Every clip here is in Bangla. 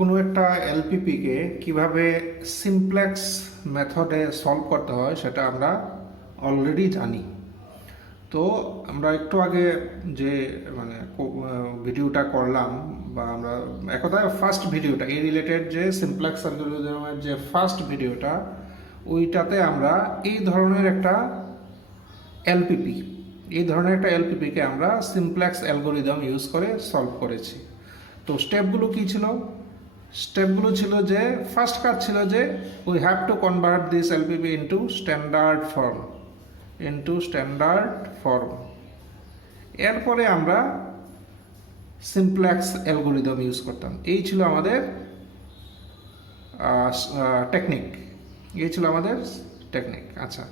কোনো একটা এলপিপিকে কিভাবে সিমপ্লেক্স মেথডে সলভ করতে হয় সেটা আমরা অলরেডি জানি। তো আমরা একটু আগে যে ভিডিওটা করলাম বা আমরা একথায় ফার্স্ট ভিডিওটা এই রিলেটেড যে সিমপ্লেক্স অ্যালগরিদমের যে ফার্স্ট ভিডিওটা ওইটাতে আমরা এই ধরনের একটা এলপিপিকে আমরা সিমপ্লেক্স অ্যালগরিদম ইউজ করে সলভ করেছি। তো স্টেপগুলো কি ছিল? স্টেপগুলো ছিল যে ফার্স্ট কাজ ছিল যে we have to convert this LPP into standard form. এরপরে আমরা সিমপ্লেক্স অ্যালগরিদম ইউজ করতাম। এই ছিল আমাদের টেকনিক। আচ্ছা,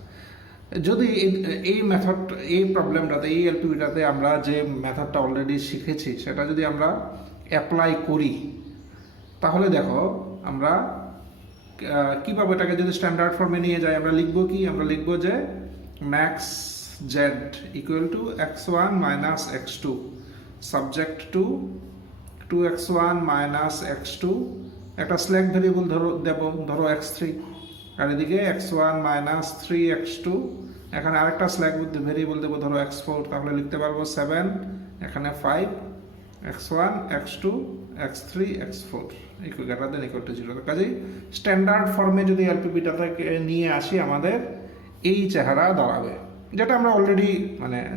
যদি এই মেথড এই প্রবলেমটাতে এই এলপিপিটাতে আমরা যে মেথডটা অলরেডি শিখেছি সেটা যদি আমরা অ্যাপ্লাই করি তাহলে দেখো আমরা কীভাবে এটাকে যদি স্ট্যান্ডার্ড ফর্মে নিয়ে যাই আমরা লিখবো যে max Z equal two x1 minus x2 subject to 2x1 minus x2 একটা স্ল্যাক ভেরিয়েবল ধরো x3 আর এদিকে x1 মাইনাস 3x2 এখানে আরেকটা স্ল্যাক ভেরিয়েবল দেবো ধরো x4 তাহলে লিখতে পারবো 7 এখানে 5 x1 x2 x3 x4 greater than equal to 0। কাজেই স্ট্যান্ডার্ড ফর্মে যদি এলপিপিটাকে নিয়ে আসি আমাদের এই চেহারা দাঁড়াবে, যেটা আমরা অলরেডি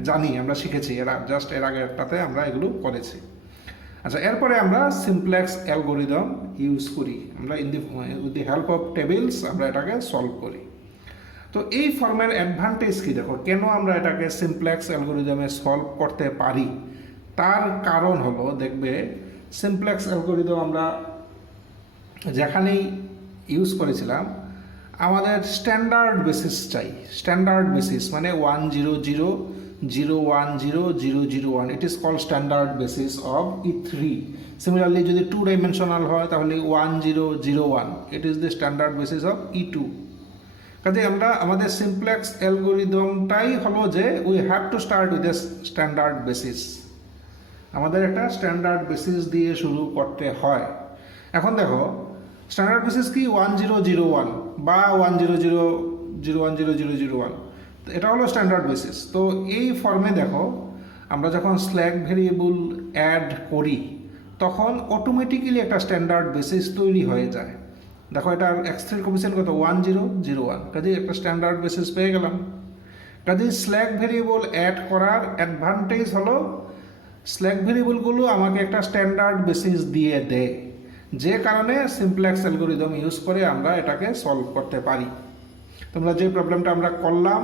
জানি, আমরা শিখেছি এর আগেরটাতে আমরা এগুলো করেছি। আচ্ছা, এরপরে আমরা সিমপ্লেক্স অ্যালগরিদম ইউজ করি, আমরা with the help of tables আমরা এটাকে সলভ করি। তো এই ফর্মের অ্যাডভান্টেজ কি দেখো, কেন আমরা এটাকে সিমপ্লেক্স অ্যালগরিদমে সলভ করতে পারি তার কারণ হলো, দেখবে সিমপ্লেক্স অ্যালগরিদম আমরা যেখানেই ইউজ করেছিলাম আমাদের স্ট্যান্ডার্ড বেসিস চাই। স্ট্যান্ডার্ড বেসিস মানে 1 0 0 0 1 0 0 0 1, it is called standard basis of E3। Similarly যদি 2 ডাইমেনশনাল হয় তাহলে 1 0 0 1, it is the standard basis of E2। কাজে আমরা আমাদের সিমপ্লেক্স অ্যালগরিদমটাই হলো যে we have to start with a standard basis. আমাদের একটা স্ট্যান্ডার্ড বেসিস দিয়ে শুরু করতে হয়। এখন দেখো স্ট্যান্ডার্ড বেসিস কি 1 0 0 1 বা 1 0 0 0 1 0 0 0 1, এটা হলো স্ট্যান্ডার্ড বেসিস। তো এই ফর্মে দেখো আমরা যখন স্ল্যাক ভেরিয়েবল অ্যাড করি তখন অটোমেটিক্যালি একটা স্ট্যান্ডার্ড বেসিস তৈরি হয়ে যায়। দেখো এটার x3 কোফিসিয়েন্ট কত 1 0 0 1, কাজেই একটা স্ট্যান্ডার্ড বেসিস পেয়ে গেলাম। কাজেই স্ল্যাক ভেরিয়েবল অ্যাড করার অ্যাডভান্টেজ হলো স্ল্যাক ভেরিয়েবলগুলো আমাকে একটা স্ট্যান্ডার্ড বেসিস দিয়ে দেয়, যে কারণে সিমপ্লেক্স অ্যালগরিদম ইউজ করে আমরা এটাকে সলভ করতে পারি। তোমরা যে প্রবলেমটা আমরা করলাম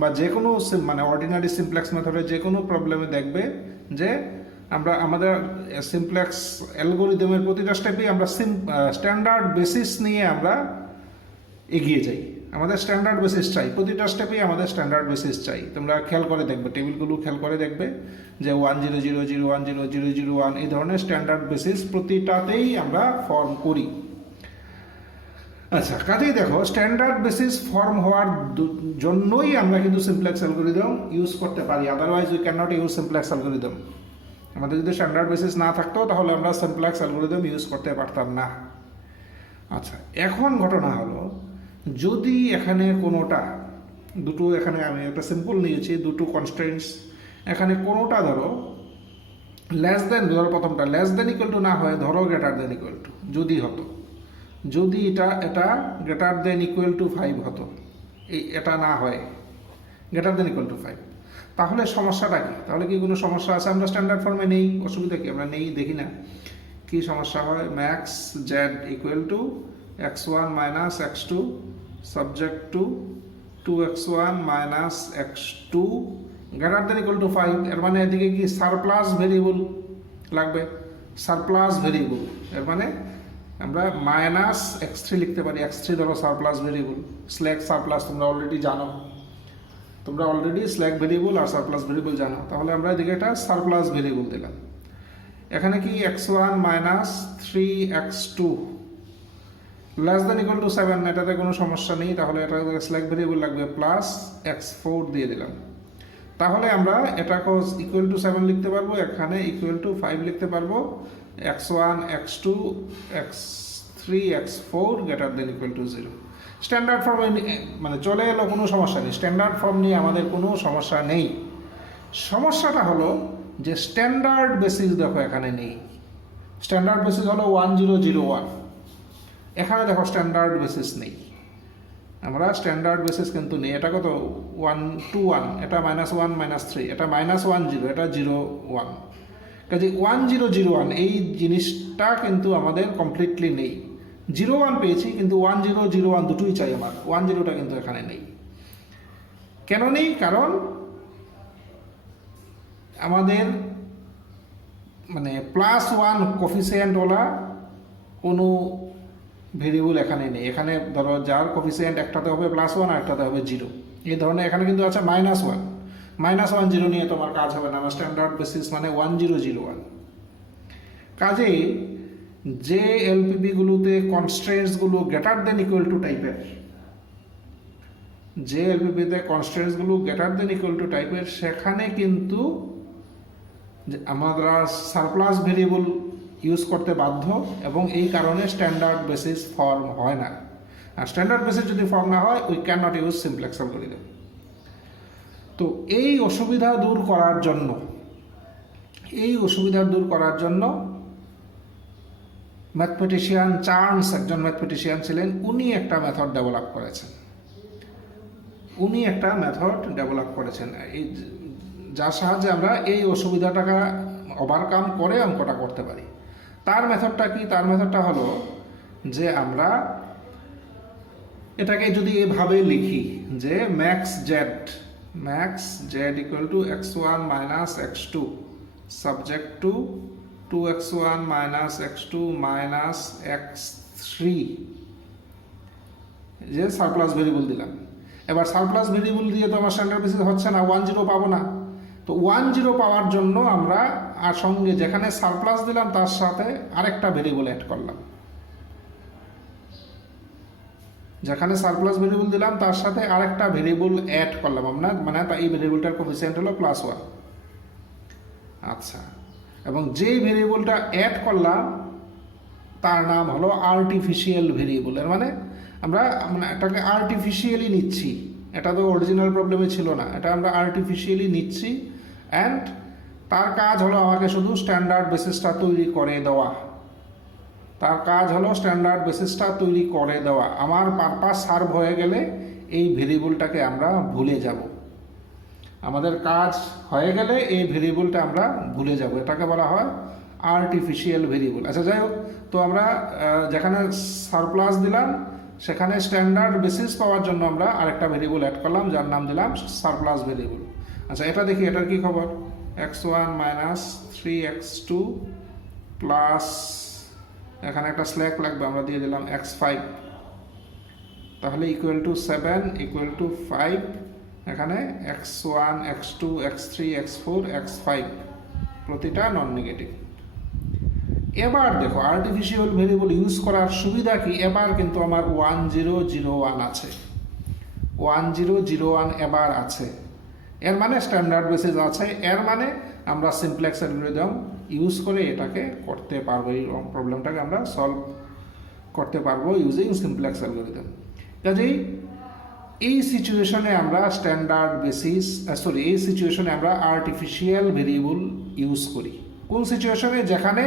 বা যে কোনো অর্ডিনারি সিমপ্লেক্স মেথডে যে কোনো প্রবলেমে দেখবে যে আমরা আমাদের সিমপ্লেক্স অ্যালগরিদমের প্রতিটা স্টেপেই আমরা স্ট্যান্ডার্ড বেসিস নিয়ে আমরা এগিয়ে যাই। আমাদের স্ট্যান্ডার্ড বেসিস চাই, প্রতিটা স্টেপেই আমাদের স্ট্যান্ডার্ড বেসিস চাই। তোমরা খেয়াল করে দেখবে, টেবিলগুলো খেয়াল করে দেখবে যে 1 0 0 0 1 0 0 0 1 এই ধরনের স্ট্যান্ডার্ড বেসিস প্রতিটাতেই আমরা ফর্ম করি। আচ্ছা, কাজেই দেখো স্ট্যান্ডার্ড বেসিস ফর্ম হওয়ার জন্যই আমরা কিন্তু সিমপ্লেক্স অ্যালগরিদম ইউজ করতে পারি, otherwise we can not use simplex algorithm. আমাদের যদি স্ট্যান্ডার্ড বেসিস না থাকতো তাহলে আমরা সিমপ্লেক্স অ্যালগরিদম ইউজ করতে পারতাম না। আচ্ছা, এখন ঘটনা হলো যদি এখানে কোনোটা দুটো, এখানে আমি একটা সিম্পল নিয়েছি, দুটো কনস্ট্রেন্টস, এখানে কোনোটা ধরো লেস দেন, ধরো প্রথমটা লেস দেন ইকুয়াল টু না হয়, ধরো গ্রেটার দেন ইকুয়াল টু যদি হতো, যদি এটা গ্রেটার দেন ইকুয়াল টু 5 হতো, এটা না হয় গ্রেটার দেন ইকুয়াল টু 5, তাহলে সমস্যাটা কি? তাহলে কি কোনো সমস্যা আছে? আমরা স্ট্যান্ডার্ড ফর্মে নেই, অসুবিধা কি? আমরা নেই, দেখি না কি সমস্যা হয়। Max Z equal two x1 minus x2 subject to 2x1 minus x2 greater than equal to 5। এর মানে এদিকে কি সারপ্লাস ভেরিয়েবল লাগবে, সারপ্লাস ভেরিয়েবল, এর মানে আমরা মাইনাস x3 লিখতে পারি। x3 ধরো সারপ্লাস ভেরিয়েবল, স্ল্যাক সারপ্লাস তোমরা অলরেডি জানো, তোমরা অলরেডি স্ল্যাক ভেরিয়েবল আর সারপ্লাস ভেরিয়েবল জানো, তাহলে আমরা এদিকে একটা সারপ্লাস ভেরিয়েবল দিলাম। এখানে কি x1 minus 3x2 less than equal two 7, এটাতে কোনো সমস্যা নেই, তাহলে এটা স্ল্যাক ভেরিয়েবল লাগবে প্লাস x4 দিয়ে দিলাম। তাহলে আমরা এটাকে ইকুয়াল টু 7 লিখতে পারবো, এখানে ইকুয়াল টু 5 লিখতে পারবো, x1 x2 x3 x4 greater than equal to 0। Standard form মানে চলে এলো, কোনো সমস্যা নেই, স্ট্যান্ডার্ড ফর্ম নিয়ে আমাদের কোনো সমস্যা নেই। সমস্যাটা হলো যে স্ট্যান্ডার্ড বেসিস দেখো এখানে নেই। স্ট্যান্ডার্ড বেসিস হলো 1001, এখানে দেখো স্ট্যান্ডার্ড বেসিস নেই। আমরা স্ট্যান্ডার্ড বেসিস কিন্তু নেই। এটা কত 1 2 1, এটা -1 -3, এটা -1 0, এটা 0 1। কাজে 1 0 0 1 এই জিনিসটা কিন্তু আমাদের কমপ্লিটলি নেই। 0 1 পেয়েছি, কিন্তু 1 0 0 1 দুটোই চাই আমার। 1 0টা কিন্তু এখানে নেই। কেন নেই? কারণ আমাদের মানে +1 কোফিসিয়েন্টওয়ালা কোনো ভেরিয়েবল এখানে নেই। এখানে ধরো যার কোফিসিয়েন্ট একটাতে হবে +1 আর একটাতে হবে 0, এই ধরনের এখানে কিন্তু আছে -1। -1 0 নিয়ে তোমার কাজ হবে না। আমার স্ট্যান্ডার্ড বেসিস মানে 1 0 0 1। কাজেই যে এলপিপিগুলোতে কনস্ট্রেন্টসগুলো গ্রেটার দেন ইকুয়াল টু টাইপের, যে এলপিপিতে কনস্ট্রেন্টসগুলো গ্রেটার দেন ইকুয়াল টু টাইপের, সেখানে কিন্তু আমরা সারপ্লাস ভেরিয়েবল ইউজ করতে বাধ্য, এবং এই কারণে স্ট্যান্ডার্ড বেসিস ফর্ম হয় না। আর স্ট্যান্ডার্ড বেসিস যদি ফর্ম না হয়, we can not use simplex algorithm. তো এই অসুবিধা দূর করার জন্য ম্যাথমেটিশিয়ান চার্লস, একজন ম্যাথমেটিশিয়ান ছিলেন, উনি একটা মেথড ডেভেলপ করেছেন। এই যার সাহায্যে আমরা এই অসুবিধাটাকে ওভারকাম করে অঙ্কটা করতে পারি। তার মেথডটা কি? তার মেথডটা হলো যে আমরা এটাকে যদি এভাবে লিখি যে max Z equal two x1 minus x2 subject to 2x1 minus x2 minus x3, যে সারপ্লাস ভেরিয়েবল দিলাম। এবার সারপ্লাস ভেরিয়েবল দিয়ে তো আমার স্ট্যান্ডার্ড বেসিস হচ্ছে না, 1 0 পাবো না। তো 1 0 পাওয়ার জন্য আমরা আর সঙ্গে যেখানে সারপ্লাস দিলাম তার সাথে আরেকটা ভেরিয়েবল অ্যাড করলাম। যেখানে সারপ্লাস ভেরিয়েবল দিলাম তার সাথে আরেকটা ভেরিয়েবল অ্যাড করলাম আমরা, মানে এই ভেরিয়েবলটার কোফিসিয়েন্ট হলো +1। আচ্ছা, এবং যেই ভেরিয়েবলটা অ্যাড করলাম তার নাম হলো আর্টিফিশিয়াল ভেরিয়েবল। এর মানে আমরা এটাকে আর্টিফিশিয়ালি নিচ্ছি, এটা তো অরিজিনাল প্রবলেমে ছিল না, এটা আমরা আর্টিফিশিয়ালি নিচ্ছি। অ্যান্ড তার কাজ হলো আমাকে শুধু স্ট্যান্ডার্ড বেসিসটা তৈরি করে দেওয়া। আমার পারপাস সার্ভ হয়ে গেলে এই ভেরিয়েবলটাকে আমরা ভুলে যাব। আমাদের কাজ হয়ে গেলে এই ভেরিয়েবলটা আমরা ভুলে যাব, এটাকে বলা হয় আর্টিফিশিয়াল ভেরিয়েবল। আচ্ছা, যাই হোক, তো আমরা যেখানে সারপ্লাস দিলাম সেখানে স্ট্যান্ডার্ড বেসিস পাওয়ার জন্য আমরা আরেকটা ভেরিয়েবল অ্যাড করলাম, যার নাম দিলাম সারপ্লাস ভেরিয়েবল। আচ্ছা, এটা দেখি, এটার কি খবর? x1 মাইনাস 3x2 প্লাস, এখানে একটা স্ল্যাক লাগবে, আমরা দিয়ে দিলাম x5, তাহলে ইকুয়াল টু 7 ইকুয়াল টু 5। এখানে x1 x2 x3 x4 x5 প্রতিটা নন নেগেটিভ। এবার দেখো আর্টিফিশিয়াল ভেরিয়েবল ইউজ করার সুবিধা কি? এবার কিন্তু আমার 1 0 0 1 আছে, 1 0 0 1 এবার আছে। এর মানে স্ট্যান্ডার্ড বেসিস আছে, এর মানে আমরা সিমপ্লেক্স অ্যালগরিদম ইউজ করে এটাকে করতে পারবো, এই প্রবলেমটাকে আমরা সলভ করতে পারবো ইউজিং সিমপ্লেক্স অ্যালগরিদম। কাজেই এই সিচুয়েশনে আমরা আমরা আর্টিফিশিয়াল ভেরিয়েবল ইউজ করি। কোন সিচুয়েশনে? যেখানে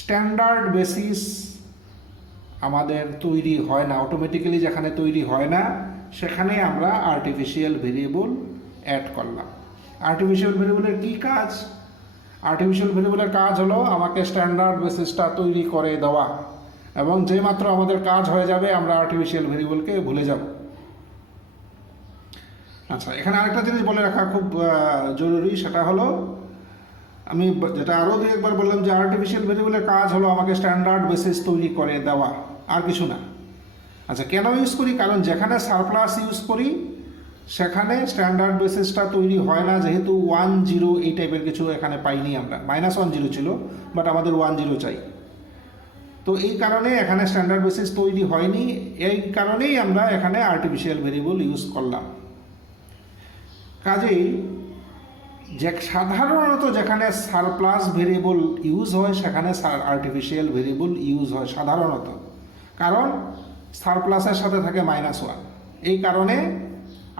স্ট্যান্ডার্ড বেসিস আমাদের তৈরি হয় না, অটোমেটিক্যালি যেখানে তৈরি হয় না, সেখানে আমরা আর্টিফিশিয়াল ভেরিয়েবল অ্যাড করলাম। আর্টিফিশিয়াল ভেরিয়েবলের কী কাজ? আর্টিফিশিয়াল ভেরিয়েবলের কাজ হলো আমাকে স্ট্যান্ডার্ড বেসিসটা তৈরি করে দেওয়া, এবং যেই মাত্র আমাদের কাজ হয়ে যাবে আমরা আর্টিফিশিয়াল ভেরিয়েবলকে ভুলে যাব। আচ্ছা, এখানে আরেকটা জিনিস বলে রাখা খুব জরুরি, সেটা হলো আমি যেটা আরও দু একবার বললাম যে আর্টিফিশিয়াল ভেরিয়েবলের কাজ হলো আমাকে স্ট্যান্ডার্ড বেসিস তৈরি করে দেওয়া, আর কিছু না। আচ্ছা, কেন ইউজ করি? কারণ যেখানে সারপ্লাস ইউজ করি সেখানে স্ট্যান্ডার্ড বেসিসটা তৈরি হয় না, যেহেতু 1 0 এই টাইপের কিছু এখানে পাইনি আমরা। -1 0 ছিল, বাট আমাদের 1 0 চাই। তো এই কারণে এখানে স্ট্যান্ডার্ড বেসিস তৈরি হয়নি, এই কারণেই আমরা এখানে আর্টিফিশিয়াল ভেরিয়েবল ইউজ করলাম। কাজেই যে সাধারণত যেখানে সারপ্লাস ভেরিয়েবল ইউজ হয় সেখানে আর্টিফিশিয়াল ভেরিয়েবল ইউজ হয় সাধারণত, কারণ সারপ্লাসের সাথে থাকে -1, এই কারণে।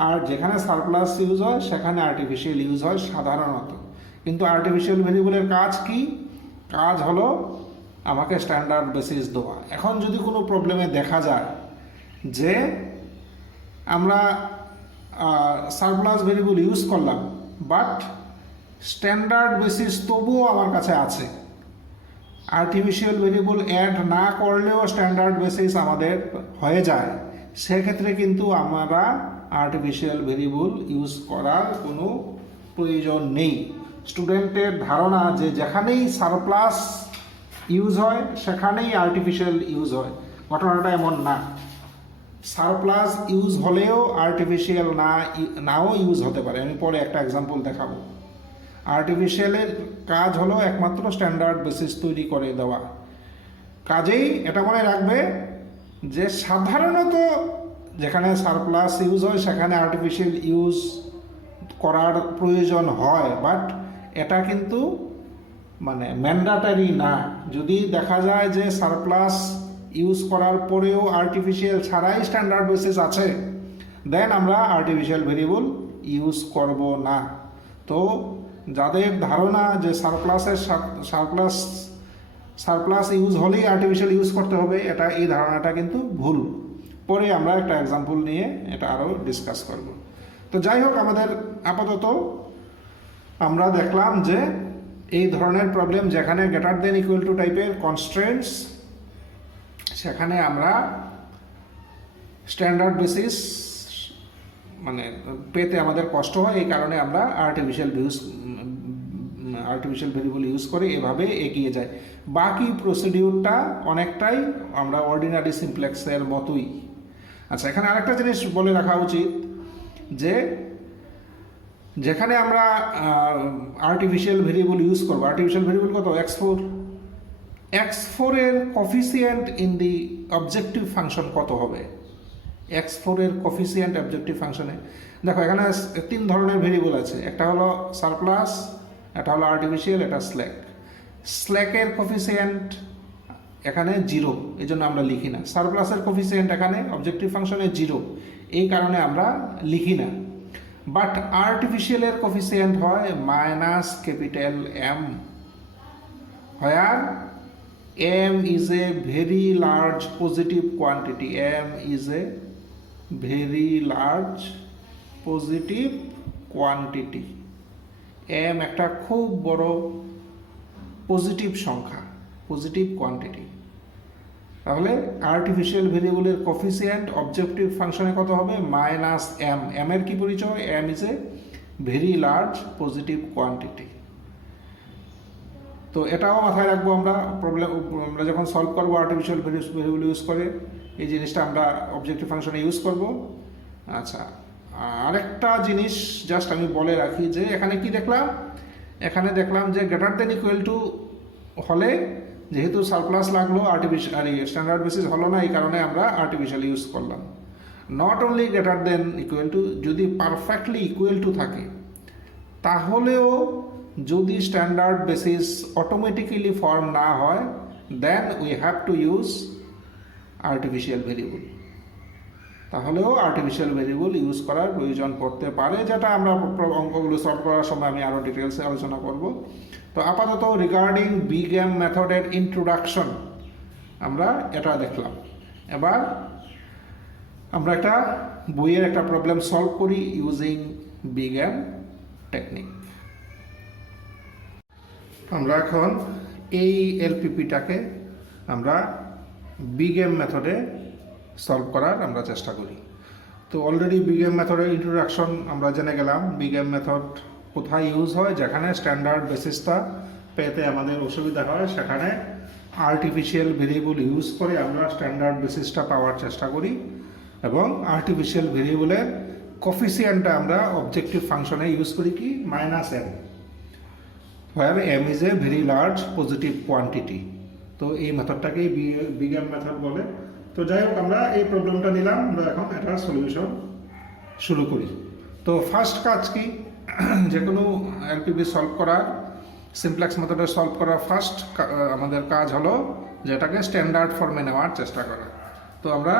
আর যেখানে সারপ্লাস ইউজ হয় সেখানে আর্টিফিশিয়াল ইউজ হয় সাধারণত। কিন্তু আর্টিফিশিয়াল ভেরিয়েবলের কাজ কি? কাজ হলো আমাকে স্ট্যান্ডার্ড বেসিস দেওয়া। এখন যদি কোনো প্রবলেমে দেখা যায় যে আমরা সারপ্লাস ভেরিয়েবল ইউজ করলাম বাট স্ট্যান্ডার্ড বেসিস তবুও আমার কাছে আছে, আর্টিফিশিয়াল ভেরিয়েবল অ্যাড না করলেও স্ট্যান্ডার্ড বেসিস আমাদের হয়ে যায়, সেক্ষেত্রে কিন্তু আমরা আর্টিফিশিয়াল ভেরিয়েবল ইউজ করার কোনো প্রয়োজন নেই। স্টুডেন্টের ধারণা যে যেখানেই সারপ্লাস ইউজ হয় সেখানেই আর্টিফিশিয়াল ইউজ হয়, ঘটনাটা এমন না। সারপ্লাস ইউজ হলেও আর্টিফিশিয়াল নাও ইউজ হতে পারে। আমি পরে একটা এক্সাম্পল দেখাবো। আর্টিফিশিয়ালের কাজ হলো একমাত্র স্ট্যান্ডার্ড বেসিস তৈরি করে দেওয়া। কাজেই এটা মনে রাখবে যে সাধারণত যেখানে সারপ্লাস ইউজ হয় সেখানে আর্টিফিশিয়াল ইউজ করার প্রয়োজন হয়, বাট এটা কিন্তু মানে ম্যান্ডাটারি না। যদি দেখা যায় যে সারপ্লাস ইউজ করার পরেও আর্টিফিশিয়াল ছাড়াই স্ট্যান্ডার্ড বেসিস আছে, দেন আমরা আর্টিফিশিয়াল ভেরিয়েবল ইউজ করব না। তো যাদের ধারণা যে সারপ্লাস ইউজ হলেই আর্টিফিশিয়াল ইউজ করতে হবে, এই ধারণাটা কিন্তু ভুল। পরে আমরা একটা এক্সাম্পল নিয়ে এটা আরও ডিসকাস করব। তো যাই হোক, আমাদের আপাতত আমরা দেখলাম যে এই ধরনের প্রবলেম যেখানে গ্রেটার দেন ইকুয়াল টু টাইপের কনস্ট্রেন্টস, সেখানে আমরা স্ট্যান্ডার্ড বেসিস মানে পেতে আমাদের কষ্ট হয়, এই কারণে আমরা আর্টিফিশিয়াল ভেরিয়েবল ইউজ করে এভাবে এগিয়ে যাই। বাকি প্রসিডিউরটা অনেকটাই আমরা অর্ডিনারি সিমপ্লেক্সের মতোই। আচ্ছা, এখানে আরেকটা জিনিস বলে রাখা উচিত যে যেখানে আমরা আর্টিফিশিয়াল ভেরিয়েবল ইউজ করবো, আর্টিফিশিয়াল ভেরিয়েবল কত? x4 এর coefficient in the objective function কত হবে? x4 এর কফিসিয়েন্ট অবজেক্টিভ ফাংশনে দেখো এখানে 3 ধরনের ভেরিয়েবল আছে। একটা হলো সারপ্লাস, এটা হলো আর্টিফিশিয়াল, এটা স্ল্যাকের কফিসিয়েন্ট এখানে 0, এই জন্য আমরা লিখি না। সারপ্লাসের কফিসিয়েন্ট এখানে অবজেক্টিভ ফাংশনে 0, এই কারণে আমরা লিখি না। বাট আর্টিফিশিয়ালের কফিসিয়েন্ট হয় -M, where M is a very large positive quantity. M is a very large positive quantity. M একটা খুব বড় পজিটিভ সংখ্যা, পজিটিভ কোয়ান্টিটি। তাহলে আর্টিফিশিয়াল ভেরিয়েবলের কফিসিয়েন্ট অবজেক্টিভ ফাংশনে কত হবে? -M। M এর কি পরিচয়? M is a very large positive quantity। তো এটাও মাথায় রাখবো আমরা আমরা যখন সলভ করবো আর্টিফিশিয়াল ভেরিয়েবল ইউজ করে, এই জিনিসটা আমরা অবজেক্টিভ ফাংশনে ইউজ করব। আচ্ছা, আরেকটা জিনিস জাস্ট আমি বলে রাখি যে এখানে কি দেখলাম? এখানে দেখলাম যে গ্রেটার দেন ইকুয়াল টু হলে যেহেতু সারপ্লাস লাগলো, আর্টিফিশিয়াল স্ট্যান্ডার্ড বেসিস হলো না, এই কারণে আমরা আর্টিফিশিয়াল ইউজ করলাম। Not only greater than equal to, যদি পারফেক্টলি ইকুয়াল টু থাকে তাহলেও যদি স্ট্যান্ডার্ড বেসিস অটোমেটিক্যালি ফর্ম না হয়, then we have to use artificial variable. তাহলেও আর্টিফিশিয়াল ভেরিয়েবল ইউজ করার প্রয়োজন পড়তে পারে, যেটা আমরা অঙ্কগুলো সলভ করার সময় আমি আরও ডিটেলসে আলোচনা করব। তো আপাতত রিগার্ডিং বিগেম মেথডের ইন্ট্রোডাকশন আমরা এটা দেখলাম। এবার আমরা একটা বইয়ের একটা প্রবলেম সলভ করি ইউজিং বিগেম টেকনিক। আমরা এখন এই এলপিপিটাকে আমরা বিগেম মেথডে সলভ করার আমরা চেষ্টা করি। তো অলরেডি বিগেম মেথডের ইন্ট্রোডাকশন আমরা জেনে গেলাম। বিগেম মেথড কোথায় ইউজ হয়? যেখানে স্ট্যান্ডার্ড বেসিসটা পেতে আমাদের অসুবিধা হয়, সেখানে আর্টিফিশিয়াল ভেরিয়েবল ইউজ করে আমরা স্ট্যান্ডার্ড বেসিসটা পাওয়ার চেষ্টা করি, এবং আর্টিফিশিয়াল ভেরিয়েবলের কফিসিয়েন্টটা আমরা অবজেক্টিভ ফাংশনে ইউজ করি কি? -M, where M is a very large positive quantity। তো এই মেথডটাকেই বিগেম মেথড বলে। তো যাই হোক, আমরা এই প্রবলেমটা নিলাম, আমরা এখন এটার সলিউশন শুরু করি। তো ফার্স্ট কাজ কি? যে কোনো এলপিবি সলভ করার সিমপ্লেক্স মেথডে সলভ করার ফার্স্ট আমাদের কাজ হলো যেটাকে স্ট্যান্ডার্ড ফর্মে নেওয়ার চেষ্টা করা। তো আমরা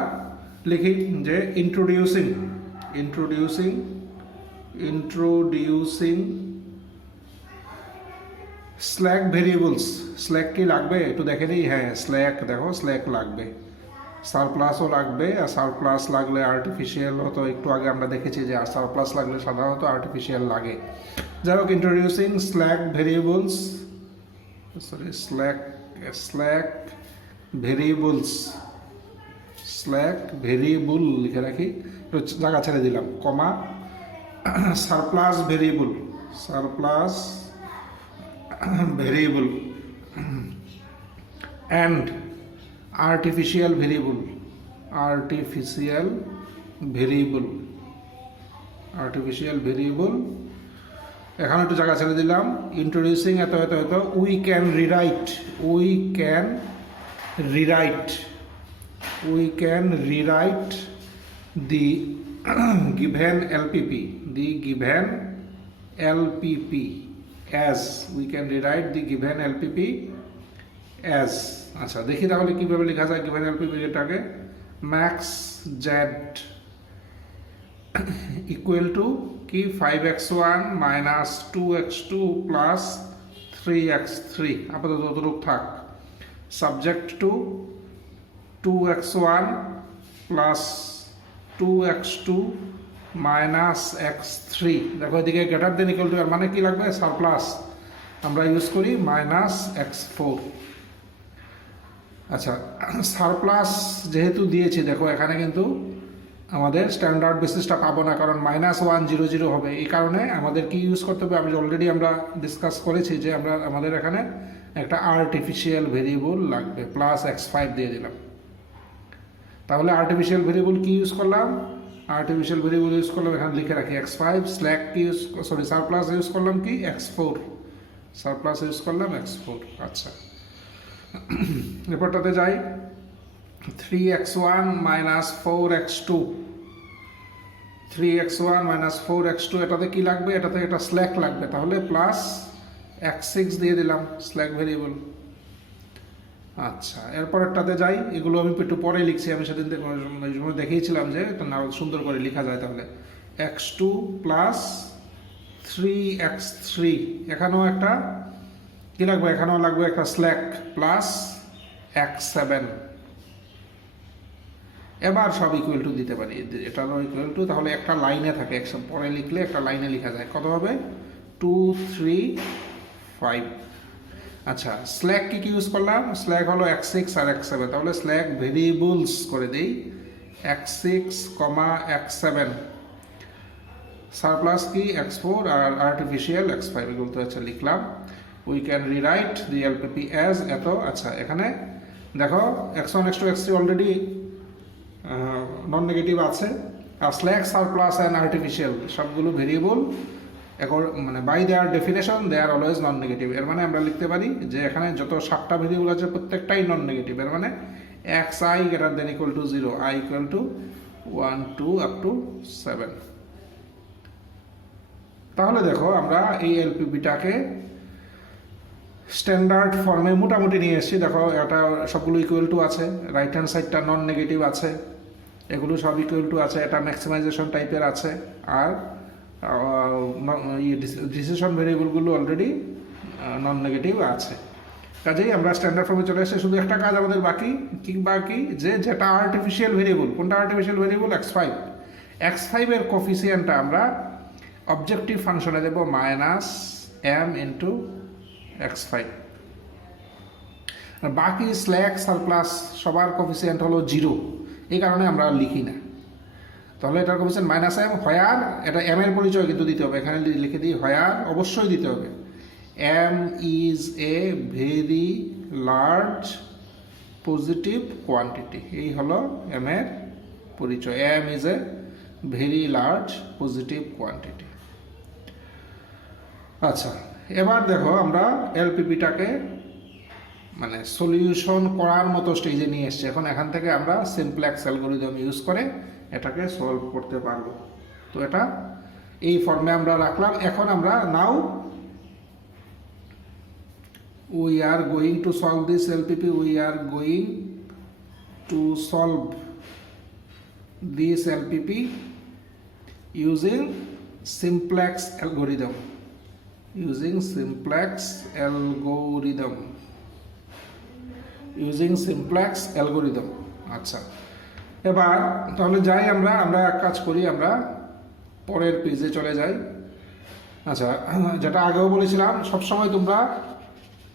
লিখি যে ইন্ট্রোডিউসিং স্ল্যাক ভেরিয়েবলস। স্ল্যাক কি লাগবে একটু দেখে নিই। হ্যাঁ, স্ল্যাক দেখো, স্ল্যাক লাগবে, সারপ্লাসও লাগবে। আর সারপ্লাস লাগলে আর্টিফিশিয়াল হতো, একটু আগে আমরা দেখেছি যে সারপ্লাস লাগলে সাধারণত আর্টিফিশিয়াল লাগে। যাই হোক, introducing slack variables, slack variable লিখে রাখি, জায়গা ছেড়ে দিলাম, comma, surplus variable and artificial variable এখানে একটু জায়গা ছেড়ে দিলাম। ইন্ট্রোডিউসিং এত we can rewrite the given LPP as আচ্ছা, দেখি তাহলে কিভাবে লেখা যায় given LPP যেটাকে। max z equal to কি 5x1 minus 2x2 plus 3x3, আপাতত ততটুকু থাক। subject to 2x1 plus 2x2 minus x3। দেখো এদিকে গ্রেটার দেন ইকুয়াল টু, এর মানে কি লাগবে, সারপ্লাস। আমরা ইউজ করি মাইনাস x4। আচ্ছা, সারপ্লাস যেহেতু দিয়েছি, দেখো এখানে কিন্তু আমাদের স্ট্যান্ডার্ড বেসিসটা পাবো না, কারণ -100 হবে। এই কারণে আমাদের কি ইউজ করতে হবে, অলরেডি আমরা ডিসকাস করেছি যে আমাদের এখানে একটা আর্টিফিশিয়াল ভেরিয়েবল লাগবে, প্লাস x5 দিয়ে দিলাম। তাহলে আর্টিফিশিয়াল ভেরিয়েবল কি ইউজ করলাম, এখানে লিখে রাখি x5, স্ল্যাক কি সারপ্লাস ইউজ করলাম কি x4, আচ্ছা, এরপরটাতে যাই। 3x1 minus 4x2 এটাতে কি লাগবে, এটাতে একটা স্ল্যাক লাগবে, তাহলে প্লাস x6 দিয়ে দিলাম, স্ল্যাক ভেরিয়েবল। আচ্ছা, এরপরেরটাতে যাই। এগুলো আমি একটু পরে লিখছি, আমি সেদিন দেখিয়েছিলাম যে এটা না সুন্দর করে লেখা যায়। তাহলে x2 প্লাস 3x3, এখানেও একটা কি লাগবে, এখানেও লাগবে একটা স্ল্যাক, প্লাস x7। এবার সব ইকুয়াল টু দিতে পারি, এটারও ইকুয়াল টু, তাহলে একটা লাইনে থাকে, পরে লিখলে একটা লাইনে লেখা যায়। কত হবে, 2 3 5। আচ্ছা, স্ল্যাক কি ইউজ করলাম, স্ল্যাক হলো x6 আর x7, তাহলে স্ল্যাক ভেরিয়েবলস করে দেই x6, x7, সারপ্লাস কি x4 আর আর্টিফিশিয়াল x5, এগুলো তো আচ্ছা লিখলাম। We can rewrite the LPP as এত। আচ্ছা, এখানে দেখো x1 x2 x3 already non negative আছে, আর স্ল্যাক, সারপ্লাস অ্যান্ড আর্টিফিশিয়াল সবগুলো ভেরিয়েবল মানে by their definition they are always non negative. এর মানে আমরা লিখতে পারি যে এখানে যত 7টা ভেরিয়েবল আছে প্রত্যেকটাই নন নেগেটিভ। এর মানে xi greater than equal to 0, I equal to 1 2 up to 7। তাহলে দেখো আমরা এই এলপিপিটাকে স্ট্যান্ডার্ড ফর্মে মোটামুটি নিয়ে এসেছি। দেখো এটা সবগুলো ইকুয়াল টু আছে, রাইট হ্যান্ড সাইডটা নন নেগেটিভ আছে, এগুলো সব ইকুয়াল টু আছে, এটা ম্যাক্সিমাইজেশন টাইপের আছে, আর ডিসিশন ভেরিয়েবলগুলো অলরেডি নন নেগেটিভ আছে। কাজেই আমরা স্ট্যান্ডার্ড ফর্মে চলে এসেছি। শুধু একটা কাজ আমাদের বাকি যে যেটা আর্টিফিশিয়াল ভেরিয়েবল, কোনটা আর্টিফিশিয়াল ভেরিয়েবল, x5 এর কোফিসিয়েন্টটা আমরা অবজেক্টিভ ফাংশনে দেব -m ইন্টু x5। বাকি স্ল্যাক, সারপ্লাস সবার কোফিসিয়েন্ট হলো 0, এই কারণে আমরা লিখি না। তাহলে এটার কোফিসিয়েন্ট -m, হোয়ার, এটা m এর পরিচয় কিন্তু দিতে হবে, এখানে লিখে দিই হোয়ার, অবশ্যই দিতে হবে m is a very large positive quantity. এই হলো m এর পরিচয়, m is a very large positive quantity. আচ্ছা, এবার দেখো আমরা এলপিপিটাকে মানে সলিউশন করার মতো স্টেজে নিয়ে এসছি। এখন এখান থেকে আমরা সিমপ্লেক্স অ্যালগরিদম ইউজ করে এটাকে সলভ করতে পারবো। তো এটা এই ফর্মে আমরা রাখলাম। এখন আমরা নাও we are going to solve this LPP. We are going to solve this LPP using simplex algorithm. Using simplex algorithm. Using simplex algorithm. আচ্ছা, এবার তাহলে যাই আমরা এক কাজ করি, আমরা পরের পেজে চলে যাই। আচ্ছা, যেটা আগেও বলেছিলাম, সবসময় তোমরা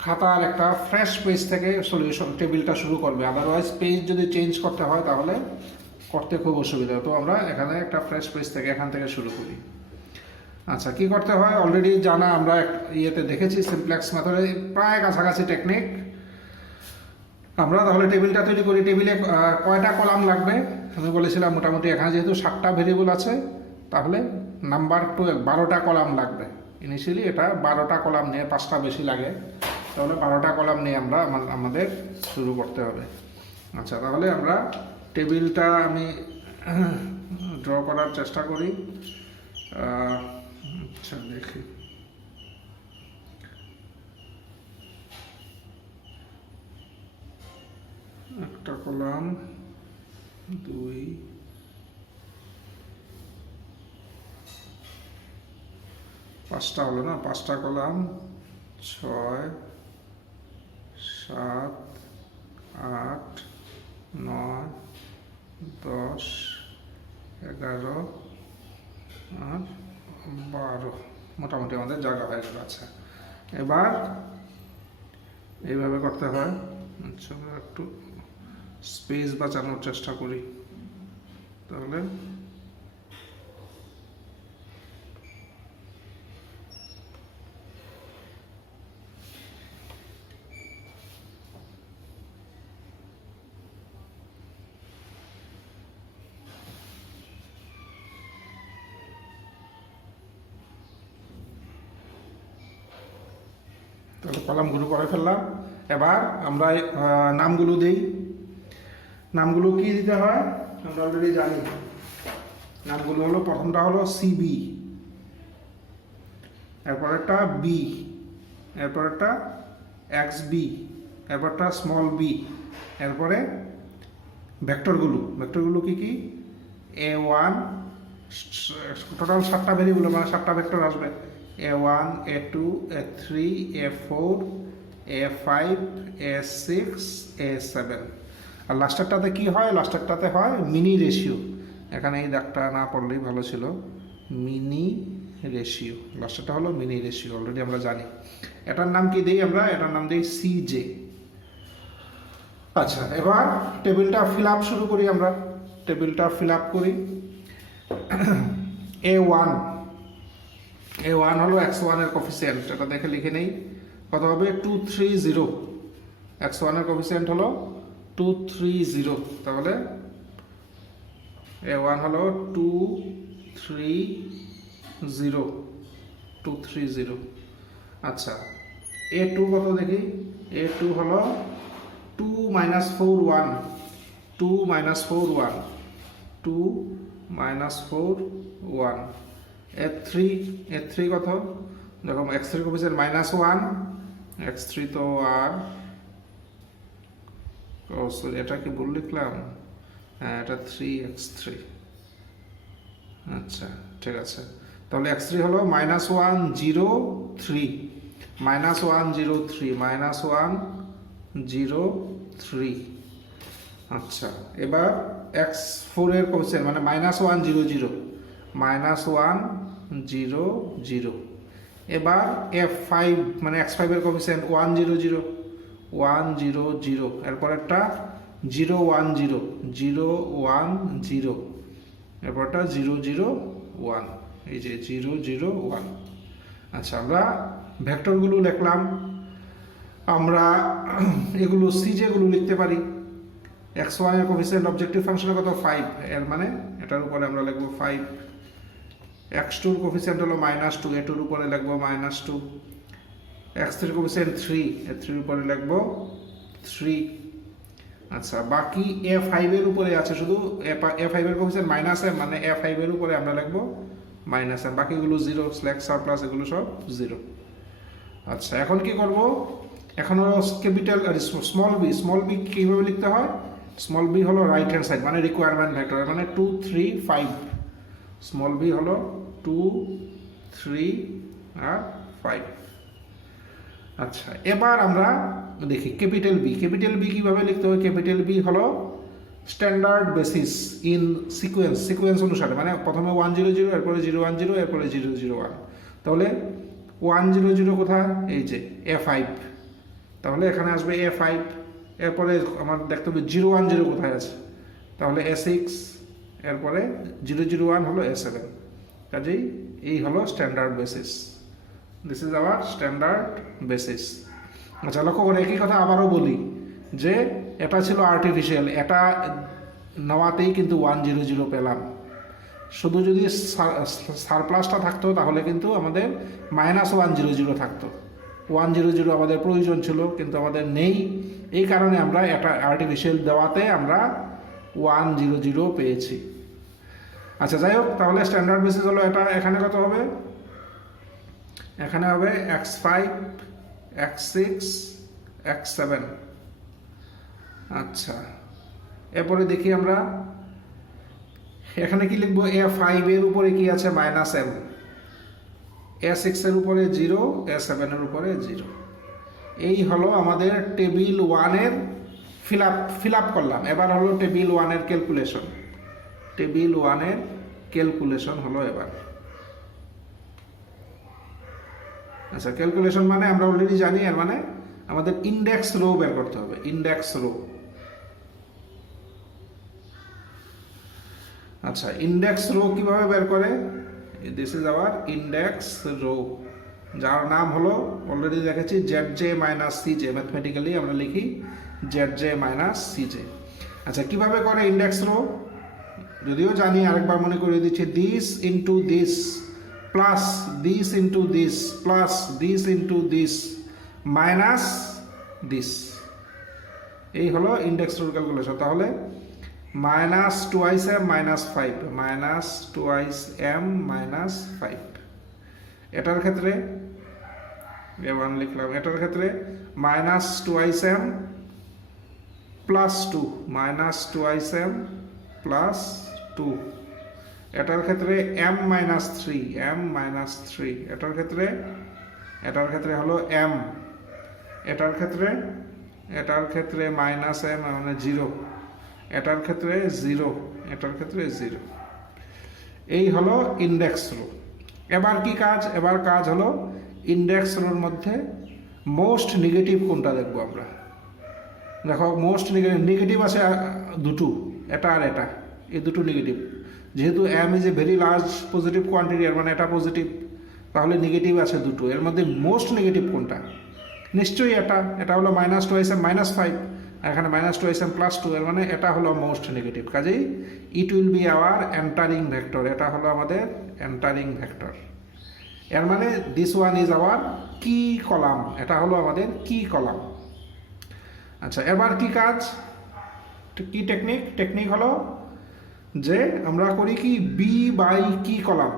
খাতার একটা ফ্রেশ পেজ থেকে সলিউশন টেবিলটা শুরু করবে, আদারওয়াইজ পেজ যদি চেঞ্জ করতে হয় তাহলে করতে খুব অসুবিধা। তো আমরা এখানে একটা ফ্রেশ পেজ থেকে এখান থেকে শুরু করি। আচ্ছা, কি করতে হয় অলরেডি জানা, আমরা ইয়েতে দেখেছি সিমপ্লেক্স মেথডে প্রায় কাছাকাছি টেকনিক। আমরা তাহলে টেবিলটা তৈরি করি। টেবিলে কয়টা কলাম লাগবে আমি বলেছিলাম, মোটামুটি এখানে যেহেতু 7টা ভেরিয়েবল আছে তাহলে নাম্বার 12টা কলাম লাগবে। ইনিশিয়ালি এটা 12টা কলাম নিয়ে, 5টা বেশি লাগে, তাহলে 12টা কলাম নিয়ে আমরা আমাদের শুরু করতে হবে। আচ্ছা, তাহলে আমরা টেবিলটা আমি ড্র করার চেষ্টা করি। আচ্ছা, দেখি একটা কলাম 2, 5টা হলো না, 5টা কলাম 6, 7, 8, 9, 10, 11 আর 12, মোটামুটি আমাদের জায়গা হয়ে গেল। আচ্ছা, এবার এইভাবে করতে হয়। আচ্ছা, একটু স্পেস বাঁচানোর চেষ্টা করি। তাহলে কলামগুলো করে ফেললাম। এবার আমরা নামগুলো দেই। নামগুলো কি দিতে হয় আমরা অলরেডি জানি। নামগুলো হলো, প্রথমটা হলো সিবি, এরপর একটা বি, এরপর একটা এক্সবি, এরপরটা স্মল বি, এরপরে ভেক্টরগুলো কি কি, A1, টোটাল 7টা ভেরিয়েবল, মানে 7টা ভেক্টর আসবে। A1, A2, A3, A4, A5, A6, A7। আর লাস্টারটাতে কি হয়, লাস্টারটাতে হয় মিনি রেশিও। এখানে এই দাগটা না পড়লেই ভালো ছিল, মিনি রেশিও। লাস্টারটা হলো মিনি রেশিও, অলরেডি আমরা জানি। এটার নাম কি দিই আমরা, এটার নাম দিই সিজে। আচ্ছা, এবার টেবিলটা ফিল আপ শুরু করি। আমরা টেবিলটা ফিল আপ করি। A1 হলো x1 এর কোফিসিয়েন্ট, এটা দেখে লিখে নেই। কত হবে, 230। x1 এর কোফিসিয়েন্ট হলো 230, তাহলে A1 হলো 230। আচ্ছা, A2 কত দেখি, A2 হলো 2 - 4 1, 2 - 4 1, 2 - 4 1। A3 কত, দেখো x3 কোফিসিয়েন্ট -1, x3 তো আর সরি, এটা কি ভুল লিখলাম, হ্যাঁ এটা 3x3। আচ্ছা, ঠিক আছে, তাহলে x3 হলো -103, -103। আচ্ছা, এবার x4 এর কোফিসিয়েন্ট মানে -100, -100। এবার F5 মানে x5 এর কোফিসিয়েন্ট 100, এরপর একটা 010, এরপরটা 001, এই যে 001। আচ্ছা, আমরা ভেক্টরগুলো লিখলাম। আমরা এগুলো সিজেগুলো লিখতে পারি। x1 এর কোফিসিয়েন্ট অবজেক্টিভ ফাংশনের কত 5, এর মানে এটার উপরে আমরা লিখব 5। x2 এর কোফিসিয়েন্ট হলো -2, A2 এর উপরে লিখব -2। x3 এর কোফিসিয়েন্ট 3, A3 এর উপরে লিখব 3। আচ্ছা, বাকি A5 এর উপরে আছে শুধু, A5 এর কোফিসিয়েন্ট -m, মানে A5 এর উপরে আমরা লিখব মাইনাস এম, বাকিগুলো জিরো, স্ল্যাক সারপ্লাস এগুলো সব জিরো। আচ্ছা, এখন কি করব, এখন হলো ক্যাপিটাল স্মল বি কীভাবে লিখতে হয়, স্মল বি হলো রাইট হ্যান্ড সাইড মানে রিকোয়ারমেন্ট ভেক্টর, মানে 2 3 5, স্মল বি হলো 2 3 আর 5। আচ্ছা, এবার আমরা দেখি ক্যাপিটাল বি কীভাবে লিখতে হয়। ক্যাপিটাল বি হলো স্ট্যান্ডার্ড বেসিস ইন সিকোয়েন্স অনুসারে, মানে প্রথমে 1 0 0, এরপরে 0 1 0, এরপরে 0 0 1। তাহলে 1 0 0 কোথায়, এই যে A5, তাহলে এখানে আসবে A5। এরপরে আমার দেখতে হবে 0 1 0 কোথায় আছে, তাহলে A6, এরপরে 0 0 1 হলো A7। কাজেই এই হলো standard basis, this is hour standard basis. আচ্ছা, লক্ষ্য করে একই কথা আবারও বলি যে এটা ছিল আর্টিফিশিয়াল, এটা নেওয়াতেই কিন্তু 1 0 0 পেলাম। শুধু যদি সারপ্লাসটা থাকতো তাহলে কিন্তু আমাদের -1 0 0 থাকতো। 1 0 0 আমাদের প্রয়োজন ছিল, কিন্তু আমাদের নেই, এই কারণে আমরা এটা আর্টিফিশিয়াল দেওয়াতে আমরা 1 0 0 পেয়েছি। আচ্ছা, যাই হোক, তাহলে স্ট্যান্ডার্ড বেসিস হলো এটা। এখানে কত হবে, এখানে হবে x5 x6 x7। আচ্ছা, এরপরে দেখি আমরা এখানে কি লিখবো, A5 এর উপরে কি আছে, -m, A6 এর উপরে 0, A7 এর উপরে 0। এই হলো আমাদের টেবিল 1 এর ফিল আপ করলাম। এবার হলো টেবিল 1 এর ক্যালকুলেশন। টেবিল 1 এর ক্যালকুলেশন হলো এবার। আচ্ছা, ক্যালকুলেশন মানে আমরা অলরেডি জানি, এর মানে আমাদের ইন্ডেক্স রো বের করতে হবে, ইন্ডেক্স রো। আচ্ছা, ইন্ডেক্স রো কিভাবে বের করে, this is our index row, যার নাম হলো অলরেডি দেখেছি ZJ - CJ, ম্যাথমেটিক্যালি আমরা লিখি ZJ - CJ। আচ্ছা, কিভাবে করে ইন্ডেক্স রো যদিও জানি, আরেকবার মনে করে দিচ্ছি, this into this plus this into this plus this into this minus this, এই হলো ইন্ডেক্স রোর ক্যালকুলেশন। তাহলে -2m -5, -2m -5, এটার ক্ষেত্রে A1 লিখলাম, এটার ক্ষেত্রে -2m +2, -2m +2, এটার ক্ষেত্রে m -3, এটার ক্ষেত্রে হলো m, এটার ক্ষেত্রে -m মানে 0, এটার ক্ষেত্রে 0, এটার ক্ষেত্রে 0। এই হলো ইন্ডেক্স রো। এবার কি কাজ, এবার কাজ হলো ইন্ডেক্স রোর মধ্যে মোস্ট নেগেটিভ কোনটা দেখবো আমরা। দেখো, মোস্ট নেগেটিভ আছে দুটো, এটা আর এটা, এই দুটো নেগেটিভ। যেহেতু m is a very large positive quantity, এর মানে এটা পজিটিভ, তাহলে নেগেটিভ আছে দুটো। এর মধ্যে মোস্ট নেগেটিভ কোনটা, নিশ্চয়ই এটা হলো -2m -5, এখানে -2m +2, এর মানে এটা হলো মোস্ট নেগেটিভ। কাজেই it will be hour entering vector, এটা হলো আমাদের এন্টারিং ভেক্টর। এর মানে দিস ওয়ান ইজ আওয়ার কি কলাম, এটা হলো আমাদের কি কলাম। আচ্ছা, এবার কি কাজ, কি টেকনিক হলো যে আমরা করি কি, বি বাই কি কলাম